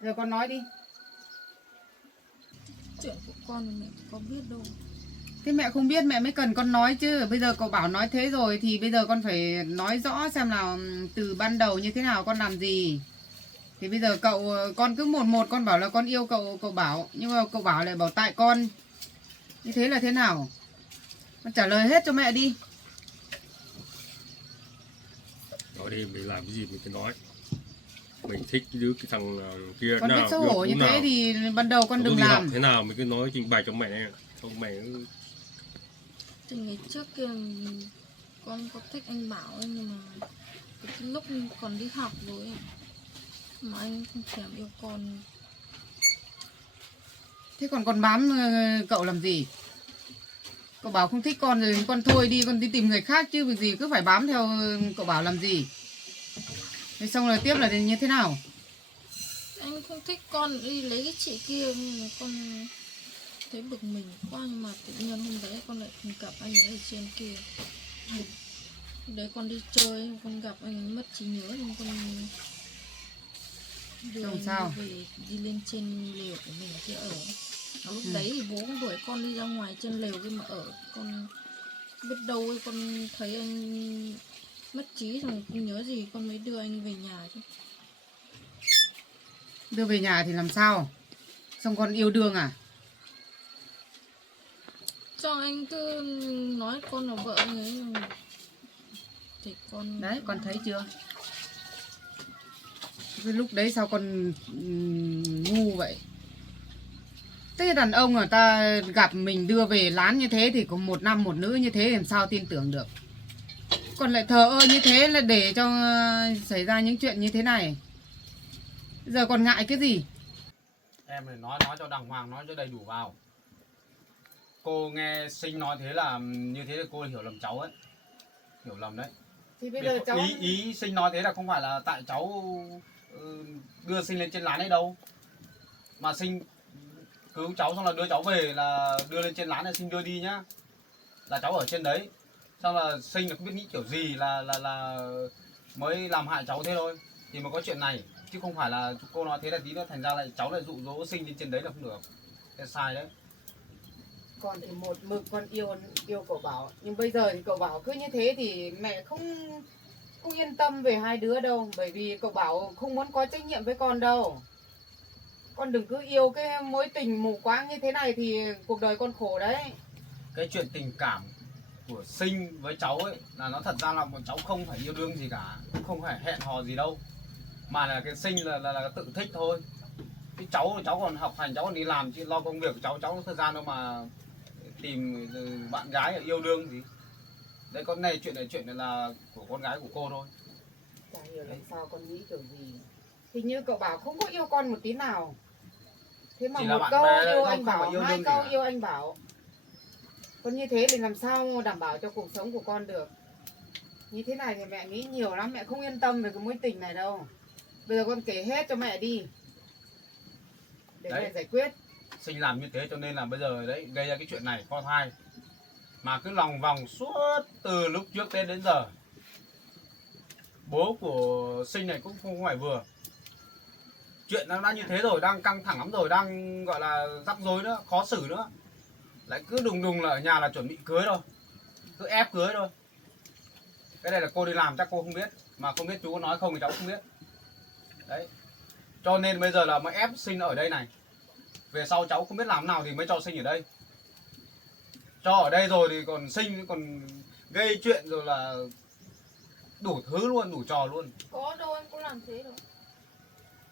Giờ con nói đi. Chuyện của con thì mẹ có biết đâu. Thế mẹ không biết mẹ mới cần con nói chứ. Bây giờ cậu bảo nói thế rồi thì bây giờ con phải nói rõ xem là từ ban đầu như thế nào, con làm gì. Thì bây giờ con cứ một con bảo là con yêu cậu Bảo, nhưng mà cậu Bảo lại bảo tại con. Như thế là thế nào? Con trả lời hết cho mẹ đi. Nói đi, mình làm cái gì mình cứ nói. Mình thích cái thằng kia Con nào, biết xấu hổ như thế nào. thì ban đầu con đừng làm. Thế nào mình cứ nói trình bày cho mẹ. Không mẹ Từ ngày trước kia con có thích anh Bảo ấy, nhưng mà cái lúc còn đi học rồi ấy, mà anh không thèm yêu con. Thế còn con bám cậu làm gì? Cậu Bảo không thích con rồi con thôi đi, con đi tìm người khác chứ việc gì cứ phải bám theo cậu Bảo làm gì. Thế xong rồi tiếp là như thế nào? Anh không thích con đi lấy cái chị kia, nhưng mà con thấy bực mình quá, nhưng mà tự nhiên hôm đấy con lại gặp anh ấy ở trên kia. Hôm đấy con đi chơi, con gặp anh mất trí nhớ nên con đưa Không anh sao. về đi lên trên lều của mình kia ở. Lúc đấy thì bố cũng đuổi con đi ra ngoài trên lều kia mà ở. Con biết đâu ấy, con thấy anh mất trí rồi không nhớ gì, con mới đưa anh về nhà chứ. Đưa về nhà thì làm sao? Xong con yêu đương à? Cho anh cứ nói con là vợ anh ấy thì con... Đấy, con thấy chưa? Cái lúc đấy sao con ngu vậy? Thế đàn ông người ta gặp mình đưa về lán như thế thì có một nam một nữ như thế làm sao tin tưởng được? con lại thờ ơ như thế là để cho xảy ra những chuyện như thế này. Giờ còn ngại cái gì? Em phải nói cho đàng hoàng, nói cho đầy đủ vào. Cô nghe Sinh nói thế là như thế là cô hiểu lầm cháu ấy. Hiểu lầm đấy. Thì bây giờ cháu Ý Sinh nói thế là không phải là tại cháu đưa Sinh lên trên lán ấy đâu. Mà Sinh cứu cháu xong là đưa cháu về là đưa lên trên lán là Sinh đưa đi nhá. Là cháu ở trên đấy. Xong là Sinh là không biết nghĩ kiểu gì là mới làm hại cháu thế thôi. Thì mới có chuyện này. Chứ không phải là cô nói thế là tí nữa thành ra lại cháu lại dụ dỗ Sinh lên trên đấy là không được. Thế sai đấy. con thì một mực con yêu cậu Bảo, nhưng bây giờ thì cậu Bảo cứ như thế thì mẹ không yên tâm về hai đứa đâu, bởi vì cậu Bảo không muốn có trách nhiệm với con đâu. Con đừng cứ yêu cái mối tình mù quáng như thế này thì cuộc đời con khổ đấy. Cái chuyện tình cảm của Sinh với cháu ấy là nó thật ra là bọn cháu không phải yêu đương gì cả, không phải hẹn hò gì đâu, mà là cái Sinh là tự thích thôi. Cái cháu còn học hành, cháu còn đi làm chứ lo công việc của cháu có thời gian đâu mà tìm bạn gái ở yêu đương gì. Đấy, con này chuyện này là của con gái của cô thôi. Chả hiểu làm sao con nghĩ kiểu gì. Hình như cậu Bảo không có yêu con một tí nào. Thế mà Chỉ là một bạn câu bè yêu không anh phải Bảo, yêu hai đương gì câu cả. yêu anh Bảo. Con như thế thì làm sao đảm bảo cho cuộc sống của con được. Như thế này thì mẹ nghĩ nhiều lắm, mẹ không yên tâm về cái mối tình này đâu. Bây giờ con kể hết cho mẹ đi, để Đấy. mẹ giải quyết. Sinh làm như thế cho nên là bây giờ đấy gây ra cái chuyện này có thai mà cứ lòng vòng suốt từ lúc trước Tết đến giờ. Bố của Sinh này cũng không phải vừa. Chuyện nó đã như thế rồi, đang căng thẳng lắm rồi, đang gọi là rắc rối nữa, khó xử nữa. Lại cứ đùng đùng là ở nhà là chuẩn bị cưới thôi, cứ ép cưới thôi. Cái này là cô đi làm chắc cô không biết, mà không biết chú có nói không thì cháu không biết. Đấy, cho nên bây giờ là mới ép Sinh ở đây này. Về sau cháu không biết làm nào thì mới cho Sinh ở đây. Cho ở đây rồi thì còn Sinh còn gây chuyện rồi là đủ thứ luôn, đủ trò luôn. Có đâu em có làm thế đâu.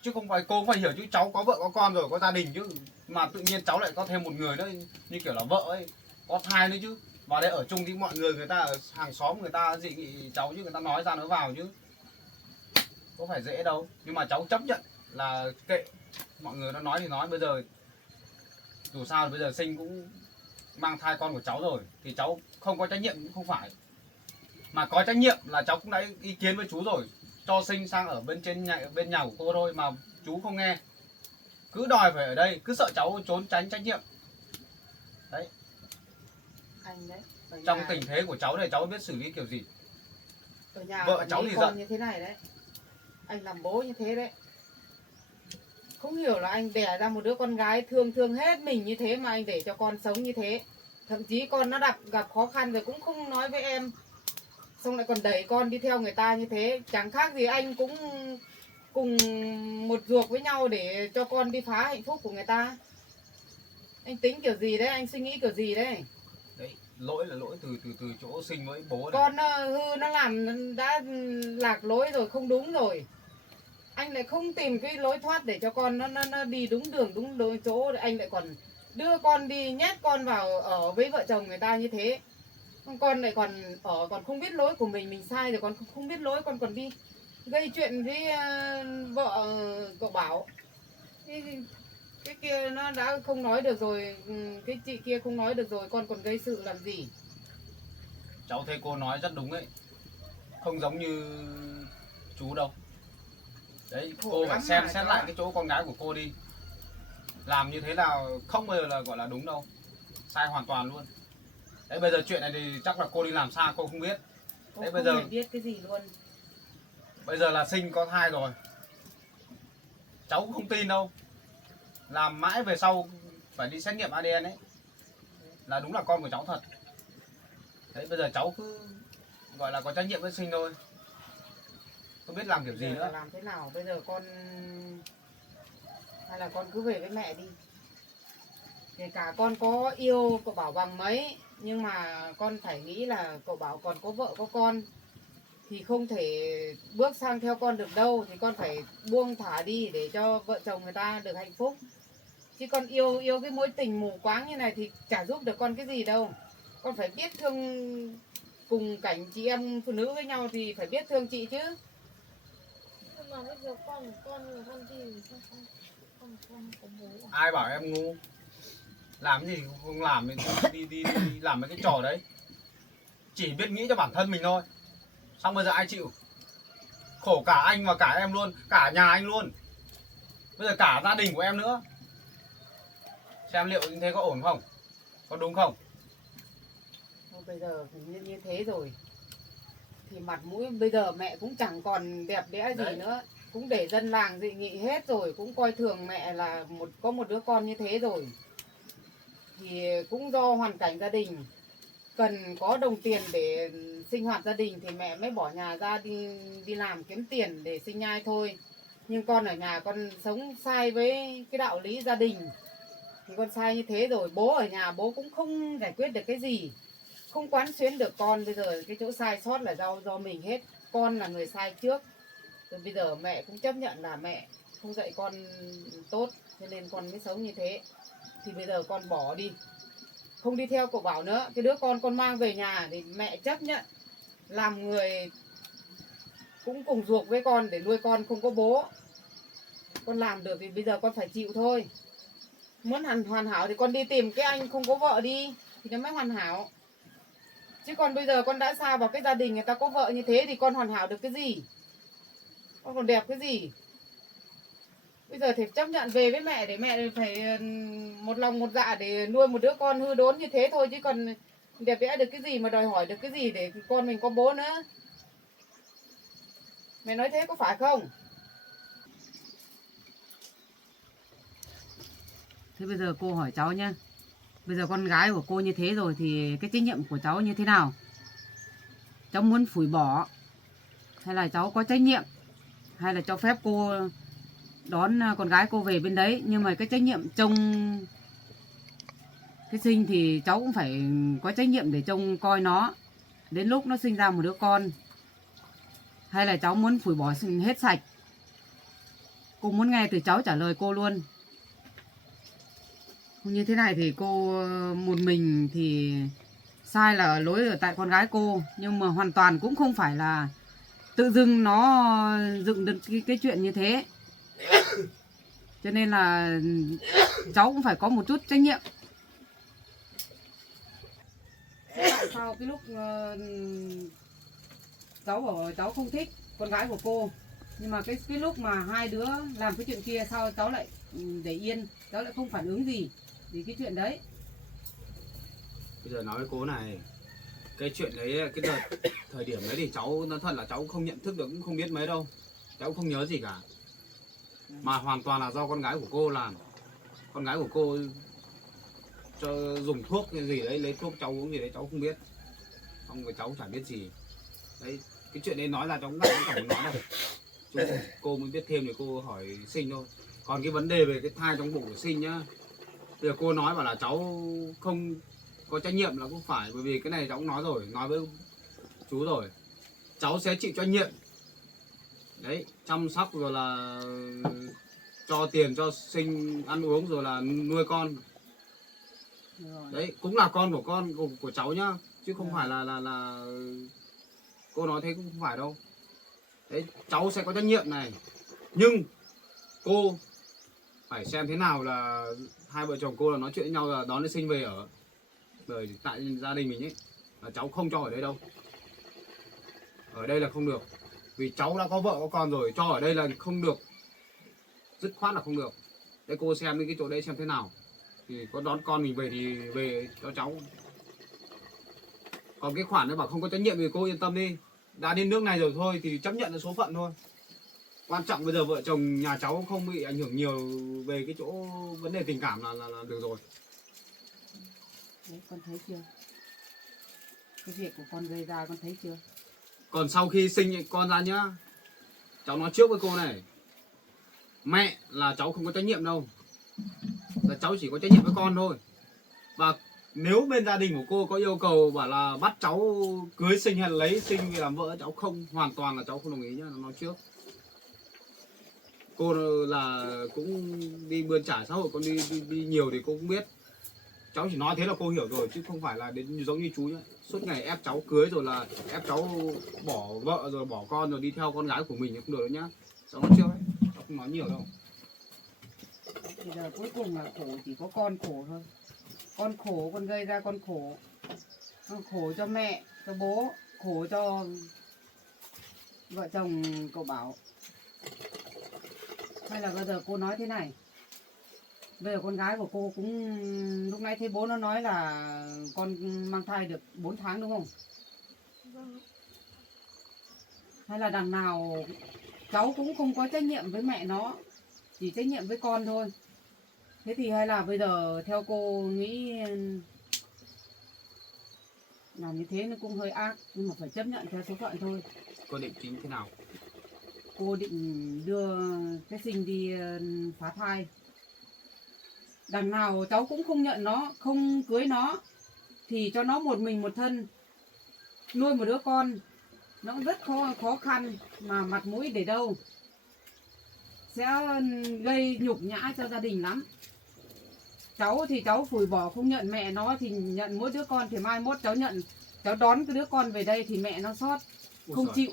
Chứ không phải, cô phải hiểu chứ, cháu có vợ có con rồi, có gia đình chứ. Mà tự nhiên cháu lại có thêm một người nữa như kiểu là vợ ấy, có thai nữa chứ. Vào đây ở chung thì mọi người ta ở hàng xóm người ta dị nghị cháu chứ, người ta nói ra nói vào chứ. Có phải dễ đâu. Nhưng mà cháu chấp nhận là kệ, mọi người nó nói thì nói. Bây giờ dù sao thì bây giờ Sinh cũng mang thai con của cháu rồi thì cháu không có trách nhiệm cũng không phải. Mà có trách nhiệm là cháu cũng đã ý kiến với chú rồi, cho Sinh sang ở bên nhà của cô thôi mà chú không nghe. Cứ đòi phải ở đây, cứ sợ cháu trốn tránh trách nhiệm. Đấy, Anh đấy, ở trong nhà, tình thế của cháu này cháu biết xử lý kiểu gì. ở nhà vợ quản cháu lý thì con giận. như thế này đấy. Anh làm bố như thế đấy. Không hiểu là anh đẻ ra một đứa con gái thương hết mình như thế mà anh để cho con sống như thế. Thậm chí con nó gặp khó khăn rồi cũng không nói với em. Xong lại còn đẩy con đi theo người ta như thế. Chẳng khác gì anh cũng cùng một ruột với nhau để cho con đi phá hạnh phúc của người ta. Anh tính kiểu gì đấy, anh suy nghĩ kiểu gì đấy. Đấy, lỗi là lỗi từ chỗ Sinh với bố này. Con hư nó làm đã lạc lối rồi, không đúng rồi. Anh lại không tìm cái lối thoát để cho con nó đi đúng đường đúng lối chỗ, anh lại còn đưa con đi nhét con vào ở với vợ chồng người ta như thế. Con lại còn còn không biết lỗi của mình sai rồi, con không biết lỗi con còn đi gây chuyện với vợ cậu Bảo. Cái kia nó đã không nói được rồi, cái chị kia không nói được rồi, con còn gây sự làm gì. Cháu thấy cô nói rất đúng ấy, không giống như chú đâu. Đấy, Khổ cô phải lắm xem mà, xét cháu lại ạ. cái chỗ con gái của cô đi. Làm như thế là không bao giờ là gọi là đúng đâu, sai hoàn toàn luôn. Đấy, bây giờ chuyện này thì chắc là cô đi làm xa cô không biết. Cô Đấy, không bây giờ hề biết cái gì luôn. bây giờ là Sinh có thai rồi, cháu cũng không tin đâu. Làm mãi về sau phải đi xét nghiệm ADN ấy, là đúng là con của cháu thật. Đấy, bây giờ cháu cứ gọi là có trách nhiệm với Sinh thôi, không biết làm kiểu gì Giờ nữa. làm thế nào bây giờ con, hay là con cứ về với mẹ đi. Kể cả con có yêu cậu Bảo bằng mấy, nhưng mà con phải nghĩ là cậu Bảo còn có vợ có con thì không thể bước sang theo con được đâu. Thì con phải buông thả đi để cho vợ chồng người ta được hạnh phúc. Chứ con yêu cái mối tình mù quáng như này thì chả giúp được con cái gì đâu. Con phải biết thương cùng cảnh chị em phụ nữ với nhau thì phải biết thương chị chứ. Nhưng mà bây giờ con gì thì sao con không có bố à? Ai bảo em ngu? Làm gì không làm đi làm mấy cái trò đấy. Chỉ biết nghĩ cho bản thân mình thôi. Xong bây giờ ai chịu? Khổ cả anh và cả em luôn, cả nhà anh luôn. Bây giờ cả gia đình của em nữa. Xem liệu như thế có ổn không? Có đúng không? Thôi bây giờ như thế rồi thì mặt mũi bây giờ mẹ cũng chẳng còn đẹp đẽ gì Đấy. nữa, cũng để dân làng dị nghị hết rồi, cũng coi thường mẹ là có một đứa con như thế rồi. Thì cũng do hoàn cảnh gia đình cần có đồng tiền để sinh hoạt gia đình thì mẹ mới bỏ nhà ra đi làm kiếm tiền để sinh nhai thôi. Nhưng con ở nhà con sống sai với cái đạo lý gia đình thì con sai như thế rồi. Bố ở nhà bố cũng không giải quyết được cái gì, không quán xuyến được con. Bây giờ cái chỗ sai sót là do mình hết, con là người sai trước. Rồi bây giờ mẹ cũng chấp nhận là mẹ không dạy con tốt cho nên con mới sống như thế. Thì bây giờ con bỏ đi, không đi theo cậu Bảo nữa. Cái đứa con mang về nhà thì mẹ chấp nhận làm người cũng cùng ruột với con để nuôi con không có bố. Con làm được thì bây giờ con phải chịu thôi. Muốn hoàn hảo thì con đi tìm cái anh không có vợ đi thì nó mới hoàn hảo. Chứ còn bây giờ con đã xa vào cái gia đình người ta có vợ như thế thì con hoàn hảo được cái gì? Con còn đẹp cái gì? Bây giờ thì chấp nhận về với mẹ để mẹ phải một lòng một dạ để nuôi một đứa con hư đốn như thế thôi. Chứ còn đẹp đẽ được cái gì mà đòi hỏi được cái gì để con mình có bố nữa. Mẹ nói thế có phải không? Thế bây giờ cô hỏi cháu nhá. Bây giờ con gái của cô như thế rồi thì cái trách nhiệm của cháu như thế nào? Cháu muốn phủi bỏ hay là cháu có trách nhiệm, hay là cho phép cô đón con gái cô về bên đấy, nhưng mà cái trách nhiệm trông cái sinh thì cháu cũng phải có trách nhiệm để trông coi nó đến lúc nó sinh ra một đứa con. Hay là cháu muốn phủi bỏ hết sạch? Cô muốn nghe từ cháu trả lời cô luôn. Như thế này thì cô một mình thì sai là ở lỗi ở tại con gái cô, nhưng mà hoàn toàn cũng không phải là tự dưng nó dựng được cái chuyện như thế. Cho nên là cháu cũng phải có một chút trách nhiệm. Tại sao cái lúc cháu bảo cháu không thích con gái của cô, nhưng mà cái lúc mà hai đứa làm cái chuyện kia sao cháu lại để yên, cháu lại không phản ứng gì vì cái chuyện đấy? Bây giờ nói với cô này, cái chuyện đấy, cái đợt thời điểm đấy thì cháu nói thật là cháu cũng không nhận thức được, cũng không biết mấy đâu, cháu cũng không nhớ gì cả, mà hoàn toàn là do con gái của cô làm. Con gái của cô cho dùng thuốc cái gì đấy, lấy thuốc cháu uống gì đấy cháu không biết, xong rồi cháu chả biết gì đấy. Cái chuyện đấy nói ra cháu cũng chẳng muốn nói đâu. Cô mới biết thêm thì cô hỏi Sinh thôi. Còn cái vấn đề về cái thai trong bụng của Sinh nhá, bây giờ cô nói bảo là cháu không có trách nhiệm là cũng phải, bởi vì cái này cháu cũng nói rồi, nói với chú rồi, cháu sẽ chịu trách nhiệm đấy, chăm sóc rồi là cho tiền cho Sinh ăn uống rồi là nuôi con đấy, cũng là con của cháu nhá, chứ không phải là cô nói thế cũng không phải đâu đấy. Cháu sẽ có trách nhiệm này, nhưng cô phải xem thế nào là hai vợ chồng cô là nói chuyện với nhau là đón lấy Sinh về ở đời tại gia đình mình ấy, là cháu không cho ở đây đâu. Ở đây là không được, vì cháu đã có vợ có con rồi, cho ở đây là không được, dứt khoát là không được. Để cô xem cái chỗ đấy xem thế nào, thì có đón con mình về thì về cho cháu. Còn cái khoản đấy bảo không có trách nhiệm thì cô yên tâm đi, đã đến nước này rồi thôi thì chấp nhận là số phận thôi. Quan trọng bây giờ vợ chồng nhà cháu không bị ảnh hưởng nhiều về cái chỗ vấn đề tình cảm là được rồi. Đấy, con thấy chưa? Cái việc của con gây ra con thấy chưa? Còn sau khi sinh con ra nhá, cháu nói trước với cô này, mẹ là cháu không có trách nhiệm đâu, là cháu chỉ có trách nhiệm với con thôi. Và nếu bên gia đình của cô có yêu cầu bảo là bắt cháu cưới Sinh hay là lấy Sinh về làm vợ, cháu không, hoàn toàn là cháu không đồng ý nhá, nói trước. Cô là cũng đi bươn trải xã hội, con đi nhiều thì cô cũng biết. cháu chỉ nói thế là cô hiểu rồi, chứ không phải là đến giống như chú nhá, suốt ngày ép cháu cưới rồi là ép cháu bỏ vợ rồi bỏ con rồi đi theo con gái của mình không được đâu nhá. Cháu nói trước ấy, cháu không nói nhiều đâu. Thì giờ cuối cùng là khổ chỉ có con khổ thôi. Con khổ, con gây ra con khổ. Con khổ cho mẹ, cho bố, khổ cho vợ chồng cậu Bảo. Hay là bây giờ cô nói thế này, bây giờ con gái của cô cũng lúc nãy thấy bố nó nói là con mang thai được 4 tháng đúng không? Vâng. Hay là đằng nào cháu cũng không có trách nhiệm với mẹ nó, chỉ trách nhiệm với con thôi. Thế thì hay là bây giờ theo cô nghĩ làm như thế nó cũng hơi ác, nhưng mà phải chấp nhận theo số phận thôi. Cô định tính thế nào? Cô định đưa cái sinh đi phá thai. Đằng nào cháu cũng không nhận nó, không cưới nó, thì cho nó một mình một thân nuôi một đứa con nó cũng rất khó khăn, mà mặt mũi để đâu, sẽ gây nhục nhã cho gia đình lắm. Cháu thì cháu phủi bỏ không nhận mẹ nó, thì nhận mỗi đứa con, thì mai mốt cháu nhận, cháu đón cái đứa con về đây thì mẹ nó sót không chịu,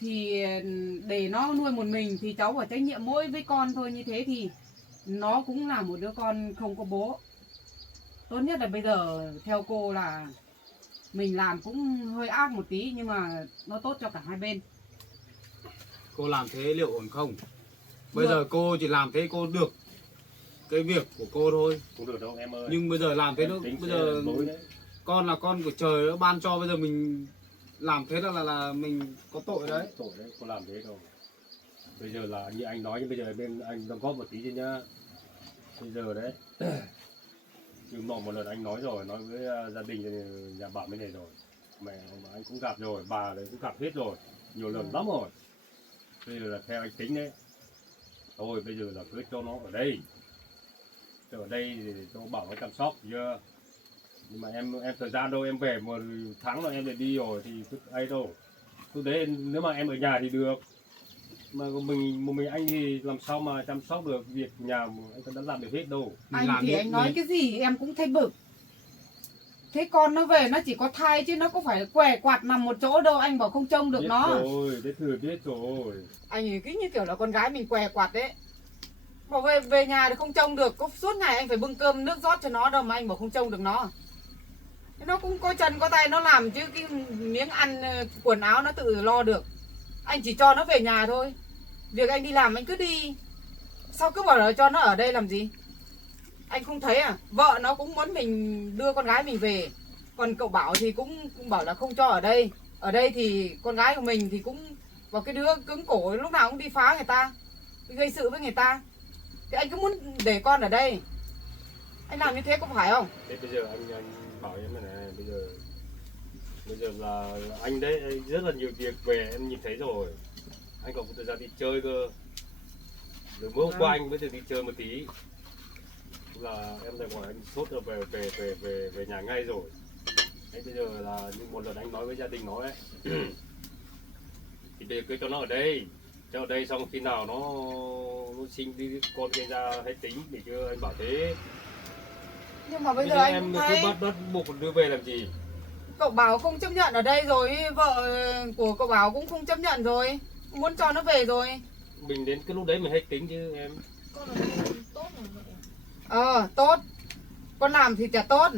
thì để nó nuôi một mình thì cháu phải trách nhiệm mỗi với con thôi. Như thế thì nó cũng là một đứa con không có bố. Tốt nhất là bây giờ theo cô là mình làm cũng hơi ác một tí, nhưng mà nó tốt cho cả hai bên. Cô làm thế liệu ổn không? Bây Được. giờ cô chỉ làm thế cô được cái việc của cô thôi. Không được đâu em ơi. Nhưng bây giờ làm thế nó Tính bây sẽ giờ lỗi đấy. con là con của trời nó ban cho, bây giờ mình làm thế là mình có tội đấy. Tội đấy, có làm thế đâu. Bây giờ là như anh nói, nhưng bây giờ bên anh đóng góp một tí chứ nhá. Bây giờ đấy nhưng mà một lần anh nói rồi, nói với gia đình nhà bạn bên này rồi, mẹ ông anh cũng gặp rồi, bà đấy cũng gặp hết rồi, nhiều lần lắm rồi. Bây giờ là theo anh tính đấy, thôi bây giờ là cứ cho nó ở đây, ở đây thì cho bảo nó chăm sóc chưa. Nhưng mà em thời gian đâu, em về 1 tháng là em lại đi rồi thì cứ ấy đâu. Lúc đấy nếu mà em ở nhà thì được, mà mình anh thì làm sao mà chăm sóc được, việc nhà mà anh đã làm được hết đâu. Anh làm thì đi, anh nói cái gì em cũng thấy bực. Thế con nó về nó chỉ có thai chứ nó có phải què quạt nằm một chỗ đâu, anh bảo không trông được Biết nó. rồi, đấy thừa biết rồi. Anh ấy cứ như kiểu là con gái mình què quạt đấy. Bảo về nhà thì không trông được, có suốt ngày anh phải bưng cơm nước rót cho nó đâu mà anh bảo không trông được nó. Nó cũng có chân có tay nó làm chứ, cái miếng ăn quần áo nó tự lo được. Anh chỉ cho nó về nhà thôi. Việc anh đi làm anh cứ đi, sao cứ bảo là cho nó ở đây làm gì? Anh không thấy à? Vợ nó cũng muốn mình đưa con gái mình về, còn cậu Bảo thì cũng bảo là không cho ở đây. Ở đây thì con gái của mình thì cũng vào cái đứa cứng cổ lúc nào cũng đi phá người ta, gây sự với người ta. Thì anh cứ muốn để con ở đây. Anh làm như thế có phải không? Thế bây giờ anh bảo em này, bây giờ là anh đấy, anh rất là nhiều việc về em nhìn thấy rồi. Anh còn có thời gian đi chơi cơ. Rồi mới hôm qua anh mới được đi chơi một tí, là em lại gọi anh sốt là về nhà ngay rồi. Đấy, bây giờ là như một lần anh nói với gia đình nói ấy, thì bây giờ cứ cho nó ở đây, xong khi nào nó sinh đi con gây ra hãy tính, để chưa anh bảo thế. Nhưng mà bây giờ em anh cứ thấy bắt buộc đưa về làm gì? cậu Bảo không chấp nhận ở đây rồi, vợ của cậu Bảo cũng không chấp nhận rồi, muốn cho nó về rồi. Mình đến cái lúc đấy mình hay tính chứ em. Con là tốt mà mẹ. Tốt. Con làm thì chả tốt.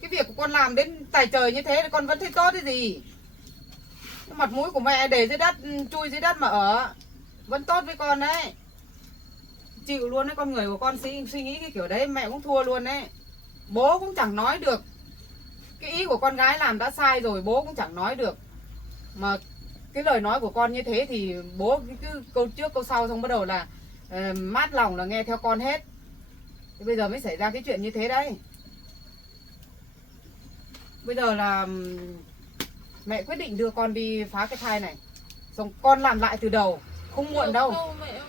Cái việc của con làm đến tài trời như thế thì con vẫn thấy tốt cái gì. Mặt mũi của mẹ để dưới đất, chui dưới đất mà ở, vẫn tốt với con đấy. Chịu luôn đấy, con người của con suy nghĩ cái kiểu đấy mẹ cũng thua luôn đấy. Bố cũng chẳng nói được. Cái ý của con gái làm đã sai rồi, bố cũng chẳng nói được. Mà cái lời nói của con như thế thì bố cứ câu trước câu sau, xong bắt đầu là mát lòng là nghe theo con hết. Thì bây giờ mới xảy ra cái chuyện như thế đấy. Bây giờ là mẹ quyết định đưa con đi phá cái thai này, xong con làm lại từ đầu, không muộn đâu. Mẹ.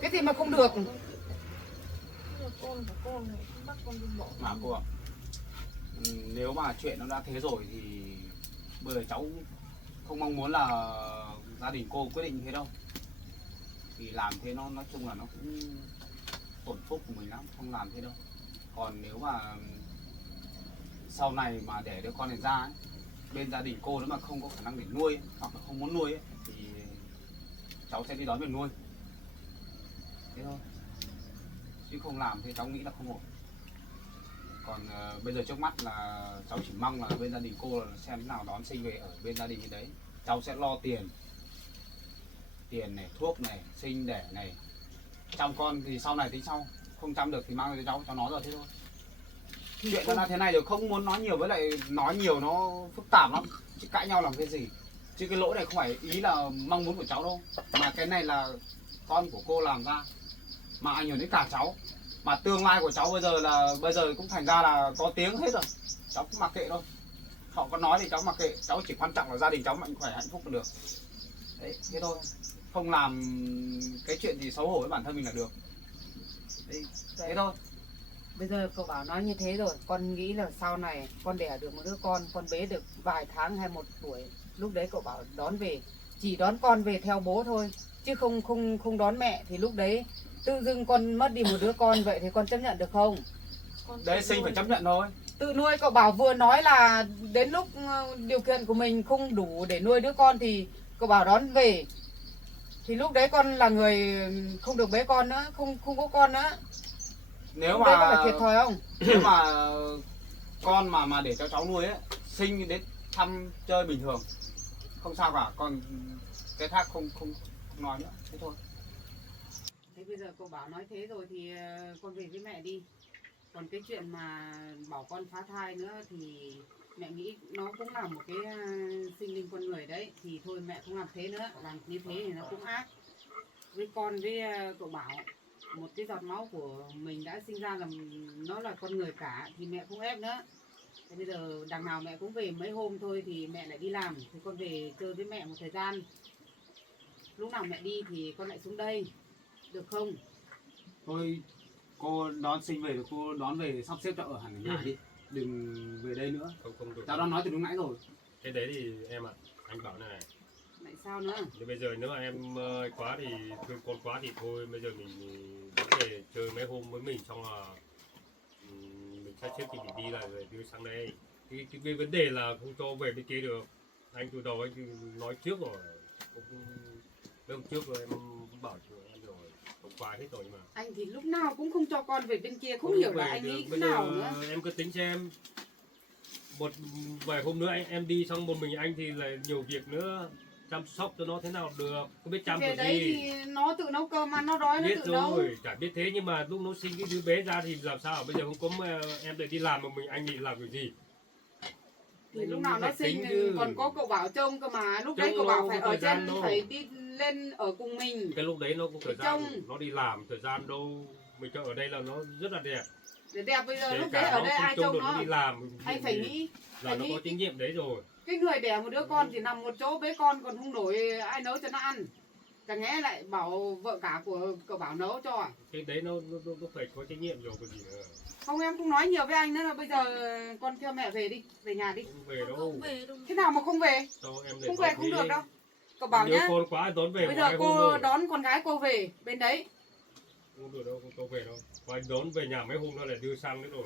Cái gì mà không được? Con của con này bắt con đi bỏ. Mà cô ạ, nếu mà chuyện nó đã thế rồi thì bây giờ cháu không mong muốn là gia đình cô quyết định như thế đâu. Thì làm thế nó nói chung là nó cũng tổn phúc của mình lắm, không làm thế đâu. Còn nếu mà sau này mà để đứa con này ra ấy, bên gia đình cô nếu mà không có khả năng để nuôi ấy, hoặc là không muốn nuôi ấy, thì cháu sẽ đi đón về nuôi. Thế thôi. Chứ không làm thì cháu nghĩ là không ổn. Còn bây giờ trước mắt là cháu chỉ mong là bên gia đình cô là xem thế nào đón sinh về ở bên gia đình như đấy. Cháu sẽ lo tiền này, thuốc này, sinh đẻ này. Chăm con thì sau này tính sau, không chăm được thì mang cho cháu nói rồi thế thôi. Chuyện nó là thế này rồi, không muốn nói nhiều, với lại nói nhiều nó phức tạp lắm, chứ cãi nhau làm cái gì. Chứ cái lỗi này không phải ý là mong muốn của cháu đâu, mà cái này là con của cô làm ra, mà ảnh hưởng đến cả cháu. Mà tương lai của cháu bây giờ cũng thành ra là có tiếng hết rồi. Cháu cũng mặc kệ thôi. Họ có nói thì cháu mặc kệ, cháu chỉ quan trọng là gia đình cháu mạnh khỏe hạnh phúc là được. Đấy, thế thôi. Không làm cái chuyện gì xấu hổ với bản thân mình là được. Đấy, thế thôi. Bây giờ cậu bảo nói như thế rồi, con nghĩ là sau này con đẻ được một đứa con bế được vài tháng hay 1 tuổi, lúc đấy cậu bảo đón về, chỉ đón con về theo bố thôi, chứ không đón mẹ, thì lúc đấy tự dưng con mất đi một đứa con, vậy thì con chấp nhận được không? Đấy, sinh phải chấp nhận thôi. Tự nuôi, cậu bảo vừa nói là đến lúc điều kiện của mình không đủ để nuôi đứa con thì cậu bảo đón về, thì lúc đấy con là người không được bế con nữa, không có con nữa. Nếu Lúc đấy có mà phải thiệt thòi không? nếu mà con mà để cho cháu nuôi ấy, sinh đến thăm chơi bình thường không sao cả, còn cái khác không nói nữa, thế thôi. Thế bây giờ cậu bảo nói thế rồi thì con về với mẹ đi. Còn cái chuyện mà bảo con phá thai nữa thì mẹ nghĩ nó cũng là một cái sinh linh con người đấy, thì thôi mẹ không làm thế nữa, làm như thế thì nó cũng ác. Với con với cậu bảo một cái giọt máu của mình đã sinh ra là nó là con người cả, thì mẹ không ép nữa. Thế bây giờ đằng nào mẹ cũng về mấy hôm thôi thì mẹ lại đi làm, thì con về chơi với mẹ một thời gian. Lúc nào mẹ đi thì con lại xuống đây, được không? Thôi cô đón sinh về thì cô đón về sắp xếp cho ở hẳn ở nhà đi, đừng về đây nữa. Không được. Cháu đã nói từ lúc nãy rồi. Cái đấy thì em ạ, anh bảo này. Lại sao nữa? Thì bây giờ nếu mà em quá thì thương con quá thì thôi, bây giờ mình có thể chơi mấy hôm với mình, xong là mình sắp xếp thì mình đi lại rồi đưa sang đây. Cái vấn đề là không cho về bên kia được. Anh từ đầu anh nói trước rồi, mấy hôm trước rồi em bảo cho em rồi, hôm qua hết rồi mà. Anh thì lúc nào cũng không cho con về bên kia, không hiểu là anh nghĩ thế nào nữa. Em cứ tính xem, một vài hôm nữa em đi xong một mình anh thì là nhiều việc nữa, chăm sóc cho nó thế nào được, không biết chăm Về được đấy gì. thì nó tự nấu cơm mà nó đói nó Biết tự nấu. rồi, chả biết thế, nhưng mà lúc nó sinh cái đứa bé ra thì làm sao? Bây giờ không có em lại đi làm mà mình anh đi làm cái gì? Thì lúc nào nó Phải sinh tính chứ. còn có cậu bảo trông cơ mà, lúc Trông đấy cậu nó bảo phải không ở thời gian trên, đâu. phải đi lên ở cùng mình. Cái lúc đấy nó cũng thời Phải gian, trông. nó đi làm thời gian đâu, mình cho ở đây là nó rất là đẹp. Để đẹp bây giờ Kể lúc đấy cả ở nó đây không ai trông trông được nó? nó đi làm, Anh phải nghĩ, là phải nó nghĩ có trách nhiệm đấy rồi. cái người đẻ một đứa con thì nằm một chỗ bế con còn không nổi ai nấu cho nó ăn. Chẳng nghe lại bảo vợ cả của cậu bảo nấu cho à? Cái đấy nó phải có trách nhiệm rồi, còn gì nữa. Không, em không nói nhiều với anh nữa, là bây giờ con theo mẹ về đi, về nhà đi. Không về đâu. Không về đâu. Thế nào mà không về? Sao em lại Không nói về không thế? được đâu. Cậu bảo Nếu nhá, con quá đón về bây một giờ hai hôm cô thôi. đón con gái cô về bên đấy. Không được đâu, không cho về đâu. Và đón về nhà mấy hôm nữa lại đưa sang nữa rồi.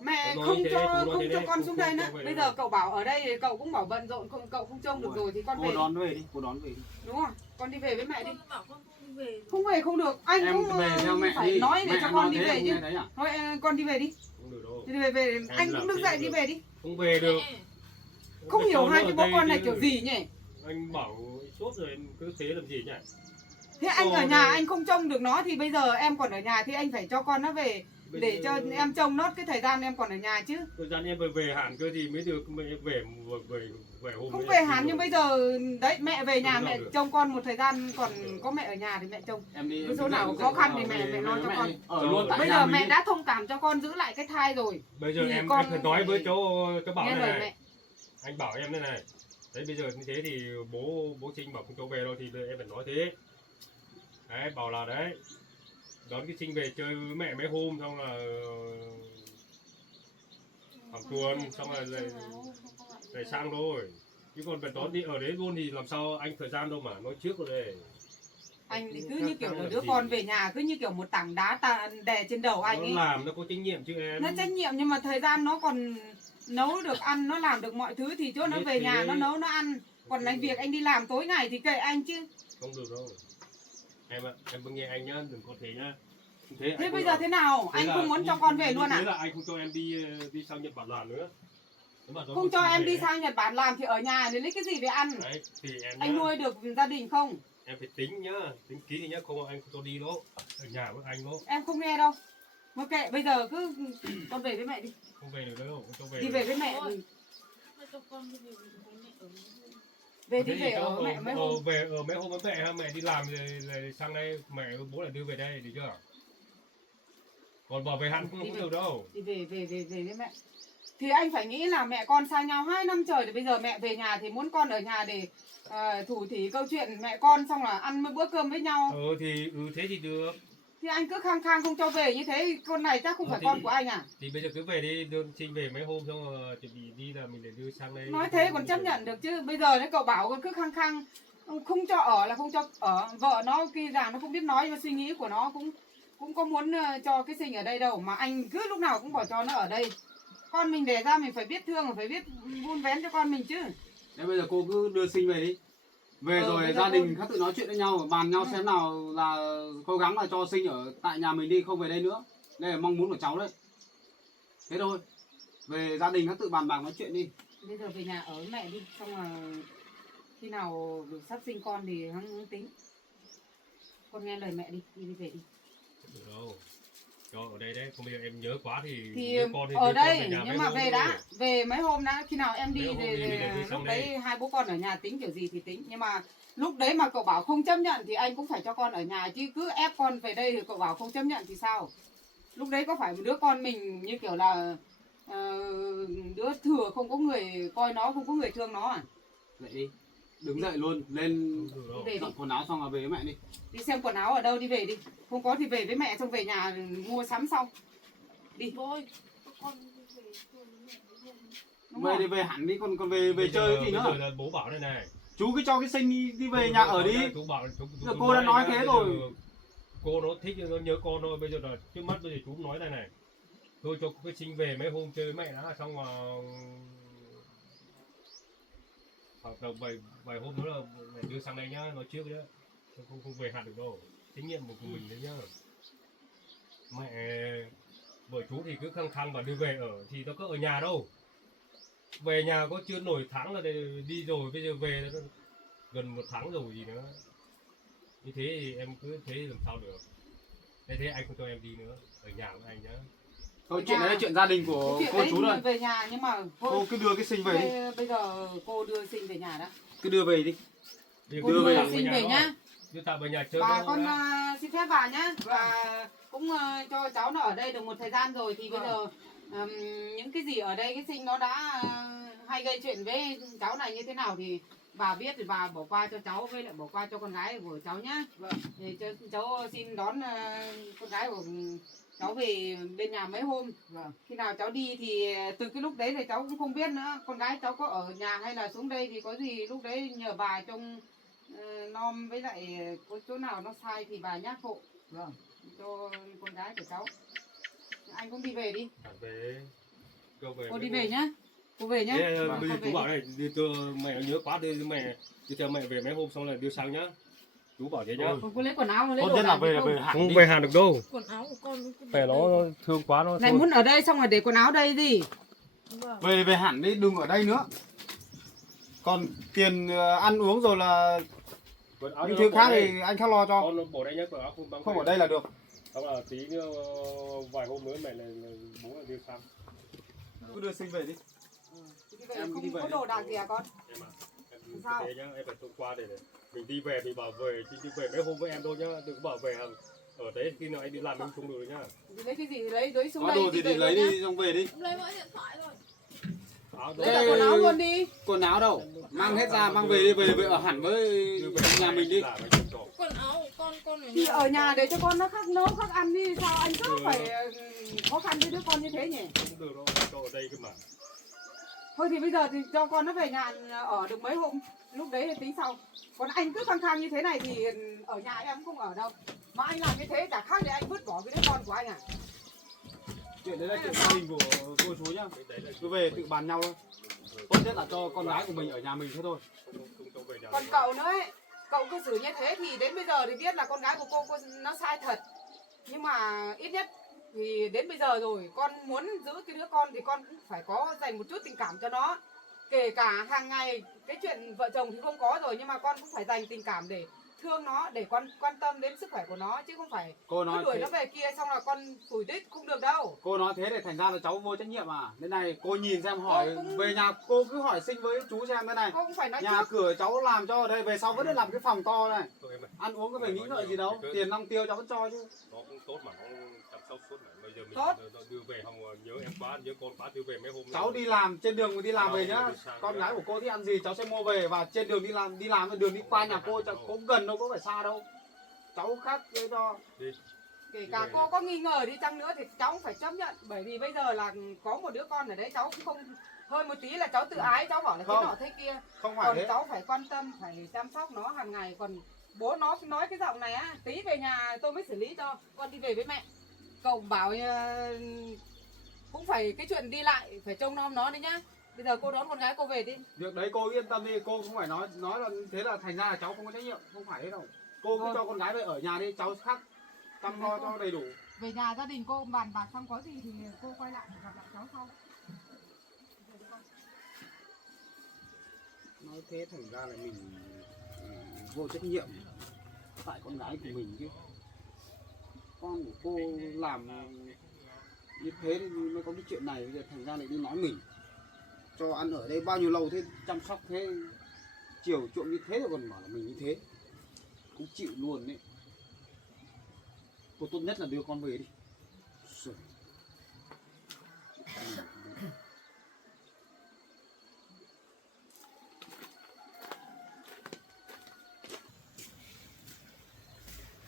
Mẹ Cô nói không thế, cho cô nói không thế cho đấy, con cô xuống không đây nữa. cho về Bây đâu. giờ cậu bảo ở đây thì cậu cũng bảo bận rộn, cậu không trông được rồi thì con Cô về. đón về đi, cô đón về đi. Đúng không? Con đi về với mẹ đi. Con bảo con không về. Không về không được, anh Em cũng về theo mẹ phải đi. nói để Mẹ cho nói con đi thế về không chứ. nghe thấy à? Thôi con đi về đi. Không được đâu. Đi về, anh làm cũng đứng thế dậy không đi được. về đi. Không về được. Mẹ, Không Phải hiểu cho hai nó cái ở bố đây con này chứ. kiểu gì nhỉ? Anh bảo sốt rồi em cứ thế làm gì nhỉ? Thế anh ở Ồ, nhà đây. anh không trông được nó thì bây giờ em còn ở nhà thì anh phải cho con nó về Bây để giờ- cho em trông nốt cái thời gian em còn ở nhà chứ. Thời gian em về hẳn cơ thì mới được, mà em về hôm Không ấy về là hẳn đi nhưng rồi. bây giờ đấy mẹ về nhà Không mẹ sao được. trông con một thời gian, còn có mẹ ở nhà thì mẹ trông. Em đi. Cái số nào khó khăn thì mẹ lo cho con. Ở luôn tại Bây nhà giờ mình mẹ đi. đã thông cảm cho con giữ lại cái thai rồi. Bây giờ thì em con phải nói phải với cháu bảo nghe này lời này. mẹ. Anh bảo em đây này. Đấy bây giờ như thế thì bố Trinh bảo không cho về đâu thì em phải nói thế. Đấy bảo là đấy, đón cái Trinh về chơi với mẹ mấy hôm, xong là khoảng tuần, xong là lại sang thôi. Chứ còn phải đón đi ở đấy luôn thì làm sao anh thời gian đâu mà nói trước rồi đây. Anh thì cứ như kiểu là đứa con về nhà cứ như kiểu một tảng đá đè trên đầu anh ấy. Nó làm nó có trách nhiệm chứ em. Nó trách nhiệm nhưng mà thời gian nó còn nấu được ăn, nó làm được mọi thứ thì chỗ nó về nhà nó nấu nó ăn. Còn anh việc anh đi làm tối ngày thì kệ anh chứ. Không được đâu. Em ạ, em cứ nghe anh nhá, đừng có thế nhá. Thế bây giờ thế nào? Anh không muốn cho con về luôn à? Thế là anh không cho em đi sang Nhật Bản làm nữa. Không cho em đi sang Nhật Bản làm thì ở nhà thì lấy cái gì để ăn? Đấy, thì em Anh nhá, nuôi được gia đình không? em phải tính nhá, tính kỹ thì nhá, không anh không cho đi đâu. Ở nhà với anh đâu. Em không nghe đâu. Mà kệ, bây giờ cứ con về với mẹ đi. Không về được đâu, không cho về. Đi về với mẹ. Thôi. Cho con đi về với bố mẹ ở Về đi về ở mẹ mấy hôm. Về ở mấy hôm với mẹ ha, mẹ đi làm rồi sang đây mẹ với bố lại đưa về đây được chưa? Còn bỏ về hẳn không được đâu. Đi về với mẹ. Thì anh phải nghĩ là mẹ con xa nhau 2 năm trời thì bây giờ mẹ về nhà thì muốn con ở nhà để thủ thỉ câu chuyện mẹ con xong là ăn bữa cơm với nhau. Thì thế thì được. Thì anh cứ khăng khăng không cho về như thế, con này chắc không phải con của anh à? Thì bây giờ cứ về đi, đưa Trinh về mấy hôm xong rồi chuẩn bị đi là mình để đưa sang đây. Nói thế còn chấp nhận được chứ. Bây giờ đấy cậu bảo con cứ khăng khăng không cho ở là không cho ở. Vợ nó kia rằng nó không biết nói, nhưng mà suy nghĩ của nó cũng có muốn cho cái Sinh ở đây đâu, mà anh cứ lúc nào cũng bỏ cho nó ở đây. Con mình đẻ ra mình phải biết thương, phải biết vun vén cho con mình chứ. Thế bây giờ cô cứ đưa Sinh về đi. Về rồi gia đình khác tự nói chuyện với nhau, bàn nhau xem nào là cố gắng là cho Sinh ở tại nhà mình đi, không về đây nữa. Đây là mong muốn của cháu đấy. Thế thôi. Về gia đình khác tự bàn bạc nói chuyện đi. Bây giờ về nhà ở với mẹ đi, xong là khi nào được sắp sinh con thì hắn tính. Con nghe lời mẹ đi, đi về đi. Không được đâu. Cho ở đây đấy, không bây giờ em nhớ quá thì Thì ở đây nhưng mà về đã, về mấy hôm đã, khi nào em đi thì lúc đấy hai bố con ở nhà tính kiểu gì thì tính. Nhưng mà lúc đấy mà cậu bảo không chấp nhận thì anh cũng phải cho con ở nhà chứ, cứ ép con về đây thì cậu bảo không chấp nhận thì sao? Lúc đấy có phải một đứa con mình như kiểu là đứa thừa không có người coi nó, không có người thương nó à? Dậy đi. Đứng dậy luôn, lên Về đi. quần áo xong là về với mẹ đi. Đi xem quần áo ở đâu đi về đi. Không có thì về với mẹ, xong về nhà mua sắm xong. Đi. thôi. Con đi về với mẹ Đúng Về rồi. thì về hẳn đi, còn về về chơi cái gì nữa. Bây giờ là bố bảo đây này. Chú cứ cho cái Sinh đi về nhà ở đi. Chú bảo Giờ cô đã nói thế rồi. Cô nó thích, nó nhớ con thôi. Bây giờ là trước mắt bây giờ chú nói này này. Tôi cho cái Sinh về mấy hôm chơi với mẹ đã, xong mà hoặc là vài hôm nữa là mẹ đưa sang đây nhá, nói trước nhá. Không về hẳn được đâu. Trách nhiệm của mình đấy nhá. Mẹ vợ chú thì cứ khăng khăng và đưa về ở thì nó có ở nhà đâu. Về nhà có chưa nổi tháng là đi rồi, bây giờ về nó gần 1 tháng rồi gì nữa. Như thế thì em cứ thế làm sao được. Thế anh không cho em đi nữa, ở nhà với anh nhá. Thôi chuyện đấy là chuyện gia đình của Chuyện cô đấy chú rồi. về nhà nhưng mà Cô cứ đưa cái Sinh về đi. bây giờ cô đưa Sinh về nhà đã. Cứ đưa về đi. Cô đưa Sinh về nhá. Đưa tạm về nhà chơi. Bà con xin phép bà nhá. Và cũng cho cháu nó ở đây được một thời gian rồi thì bây giờ những cái gì ở đây cái Sinh nó đã hay gây chuyện với cháu này như thế nào thì bà biết thì bà bỏ qua cho cháu, với lại bỏ qua cho con gái của cháu nhá. Để cho cháu xin đón con gái của cháu về bên nhà mấy hôm. Khi nào cháu đi thì từ cái lúc đấy thì cháu cũng không biết nữa con gái cháu có ở nhà hay là xuống đây, thì có gì lúc đấy nhờ bà trông nom, với lại có chỗ nào nó sai thì bà nhắc hộ cho con gái của cháu. Anh cũng đi về đi. Về. Cô đi về nhá. Cô về nhá. Bây giờ chú bảo này, đi cho mẹ nhớ quá, đi theo mẹ về mấy hôm xong là đưa sang nhá. Chú bảo thế nhá. Không có lấy quần áo, lấy Tốt đồ nhất là làm về gì là không? về hẳn Không đi. về hàng được đâu. quần áo của con cứ Phải nó thương quá nó. Này muốn ở đây xong rồi để quần áo đây gì? Vâng. Về về hẳn đi, đừng ở đây nữa. Còn tiền ăn uống rồi là những thứ khác thì anh khác lo cho. Con bỏ đây nhá, quần áo không băng. Không ở đây là được. Xong là tí nữa vài hôm nữa mẹ là bố là đưa sang. Cứ đưa Sinh về đi. Đi về, Em không đi về có đi. đồ đạc gì à con? Em à, em Sao? thế nhá, em phải thông qua để mình đi về thì bảo về, chứ đi về mấy hôm với em thôi nhá, đừng bảo về ở đấy khi nào anh đi làm mình không được nhá. Thì lấy cái gì thì lấy xuống Có đây. đồ gì về thì lấy luôn nhá. đi xong về đi. Lấy mỗi điện thoại rồi. Áo Lấy cả quần áo luôn đi. Quần áo đâu? Mang hết ra, mang về đi, về ở hẳn với nhà mình đi. Quần áo của con ở Thì nhà. ở nhà để cho con nó khắc nấu khắc ăn đi, sao anh cứ phải khó khăn với đứa con như thế nhỉ? Không được đâu, cho ở đây cơ mà. Thôi thì bây giờ thì cho con nó về nhà ở được mấy hôm, lúc đấy thì tính sau. Còn anh cứ khăng khăng như thế này thì ở nhà em không ở đâu. Mà anh làm như thế chả khác để anh vứt bỏ cái đứa con của anh à? Chuyện đấy là chuyện gia đình của cô chú nhá. Cứ về tự bàn nhau thôi. Tốt nhất là cho con gái của mình ở nhà mình thế thôi. Còn cậu nữa ấy, cậu cứ xử như thế thì đến bây giờ thì biết là con gái của cô nó sai thật. Nhưng mà ít nhất thì đến bây giờ rồi, con muốn giữ cái đứa con thì con cũng phải có dành một chút tình cảm cho nó. Kể cả hàng ngày cái chuyện vợ chồng thì không có rồi, nhưng mà con cũng phải dành tình cảm để thương nó, để quan tâm đến sức khỏe của nó, chứ không phải Cô cứ nói đuổi thế, nó về kia xong là con phủi đít không được đâu. cô nói thế để thành ra là cháu vô trách nhiệm à? Thế này cô nhìn xem hỏi Cô cũng- về nhà cô cứ hỏi sinh với chú xem thế này. Cô cũng phải nói Nhà trước. cửa cháu làm cho ở đây về sau vẫn làm cái phòng to này. Ăn uống có phải nghĩ ngợi gì đâu, tiền năm tiêu cháu vẫn cho chứ. Nó cũng tốt mà nó chăm sóc suốt mà bây giờ mình Tốt. đưa về không nhớ em quá nhớ con quá đưa về mấy hôm Cháu đi làm trên đường đi làm về nhá. Con gái của cô thích ăn gì cháu sẽ mua về và trên đường đi làm đường đi qua nhà cô cháu cũng gần đâu có phải xa đâu. Cháu khác với cho. Kể cả cô có nghi ngờ đi chăng nữa thì cháu cũng phải chấp nhận. Bởi vì bây giờ là có một đứa con ở đấy, cháu cũng không hơi một tí là cháu tự ái, cháu bảo là thế Không. nọ thế kia. Không phải Còn thế. cháu phải quan tâm, phải chăm sóc nó hàng ngày. Còn bố nó nói cái giọng này á, tí về nhà tôi mới xử lý cho, con đi về với mẹ. Cậu bảo cũng phải cái chuyện đi lại phải trông nom nó đấy nhá. Bây giờ cô đón con gái cô về đi. Việc đấy cô yên tâm đi, cô không phải nói là thế là thành ra là cháu không có trách nhiệm, không phải thế đâu. Cô cứ Vâng. cho con gái về ở nhà đi, cháu khác chăm lo cho đầy đủ. Về nhà gia đình cô bàn bạc xong có gì thì cô quay lại gặp lại cháu sau. Nói thế thành ra là mình vô trách nhiệm tại con gái của mình chứ. Con của cô làm như thế thì mới có cái chuyện này, bây giờ thành ra lại đi nói mình. Cho ăn ở đây bao nhiêu lâu thế, chăm sóc thế, chiều chuộng như thế rồi còn bảo là mình như thế. Cũng chịu luôn đấy. Cô tốt nhất là đưa con về đi. Rồi.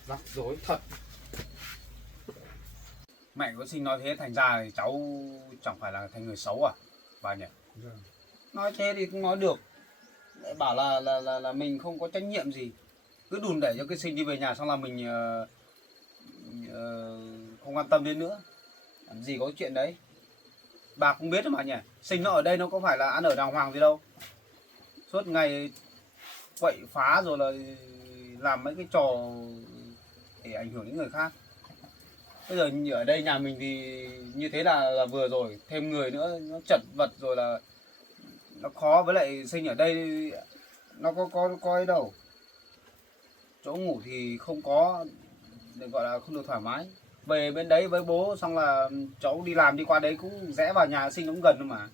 Rắc rối thật. Mẹ có sinh nói thế thành ra thì cháu chẳng phải là thành người xấu à bà nhỉ? Nói thế thì cũng nói được. Lại bảo là mình không có trách nhiệm gì. Cứ đùn đẩy cho cái sinh đi về nhà xong là mình không quan tâm đến nữa. Làm gì có chuyện đấy. Bà cũng biết mà nhỉ. Sinh nó ở đây nó có phải là ăn ở đàng hoàng gì đâu. Suốt ngày quậy phá rồi là làm mấy cái trò để ảnh hưởng đến người khác. Bây giờ ở đây nhà mình thì như thế là vừa rồi. Thêm người nữa nó chật vật rồi là nó khó, với lại sinh ở đây nó có ấy đâu. Chỗ ngủ thì không có, để gọi là không được thoải mái. Về bên đấy với bố xong là cháu đi làm đi qua đấy cũng rẽ vào nhà sinh cũng gần thôi mà.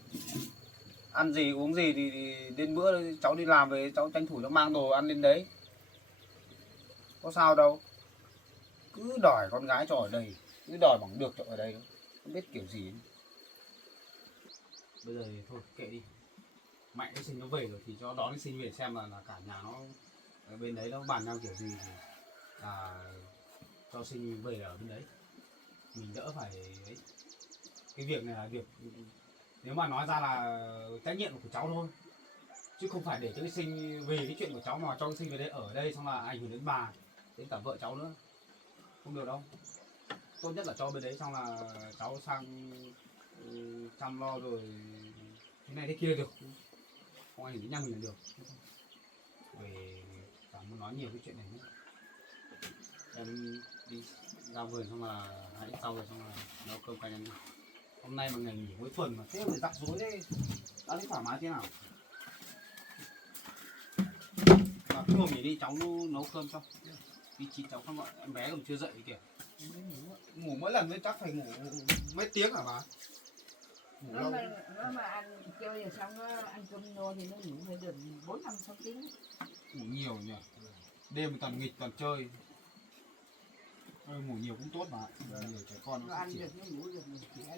Ăn gì uống gì thì đến bữa cháu đi làm về cháu tranh thủ nó mang đồ ăn lên đấy. Có sao đâu. Cứ đòi con gái cho ở đây, cứ đòi bằng được cho ở đây, không biết kiểu gì ấy. Bây giờ thì thôi kệ đi. Mẹ cái sinh nó về rồi thì cho đón cái sinh về xem là cả nhà nó ở bên đấy nó bàn nhau kiểu gì thì cho sinh về ở bên đấy. Mình đỡ phải ấy. Cái việc này là việc nếu mà nói ra là trách nhiệm của cháu thôi, chứ không phải để cho cái sinh về cái chuyện của cháu mà cho cái sinh về đây ở đây xong là ảnh hưởng đến bà, đến cả vợ cháu nữa. Không được đâu. Tốt nhất là cho bên đấy xong là cháu sang chăm lo rồi thế này thế kia được, không ảnh hưởng đến nhà mình là được. Về chẳng muốn nói nhiều cái chuyện này nữa. Em đi ra vườn xong là hãy sau rồi xong là nấu cơm canh ăn đi. Hôm nay mà ngày nghỉ cuối tuần mà thế mà rắc rối thế, đã thấy thoải mái thế nào? Mà cứ ngồi nghỉ đi, cháu nấu cơm cho. Vì chị cháu không gọi em bé còn chưa dậy kìa. Ngủ mỗi lần mới chắc phải ngủ mấy tiếng hả bà? Ngủ lâu. Nó mà ăn chơi rồi xong nó ăn cơm no thì nó ngủ phải được 4-5-6 tiếng. Ngủ nhiều nhỉ. Đêm toàn nghịch toàn chơi. Ngủ nhiều cũng tốt mà. Nhiều trẻ con Nó nó phát ăn triển. được nó ngủ được mình khỏe.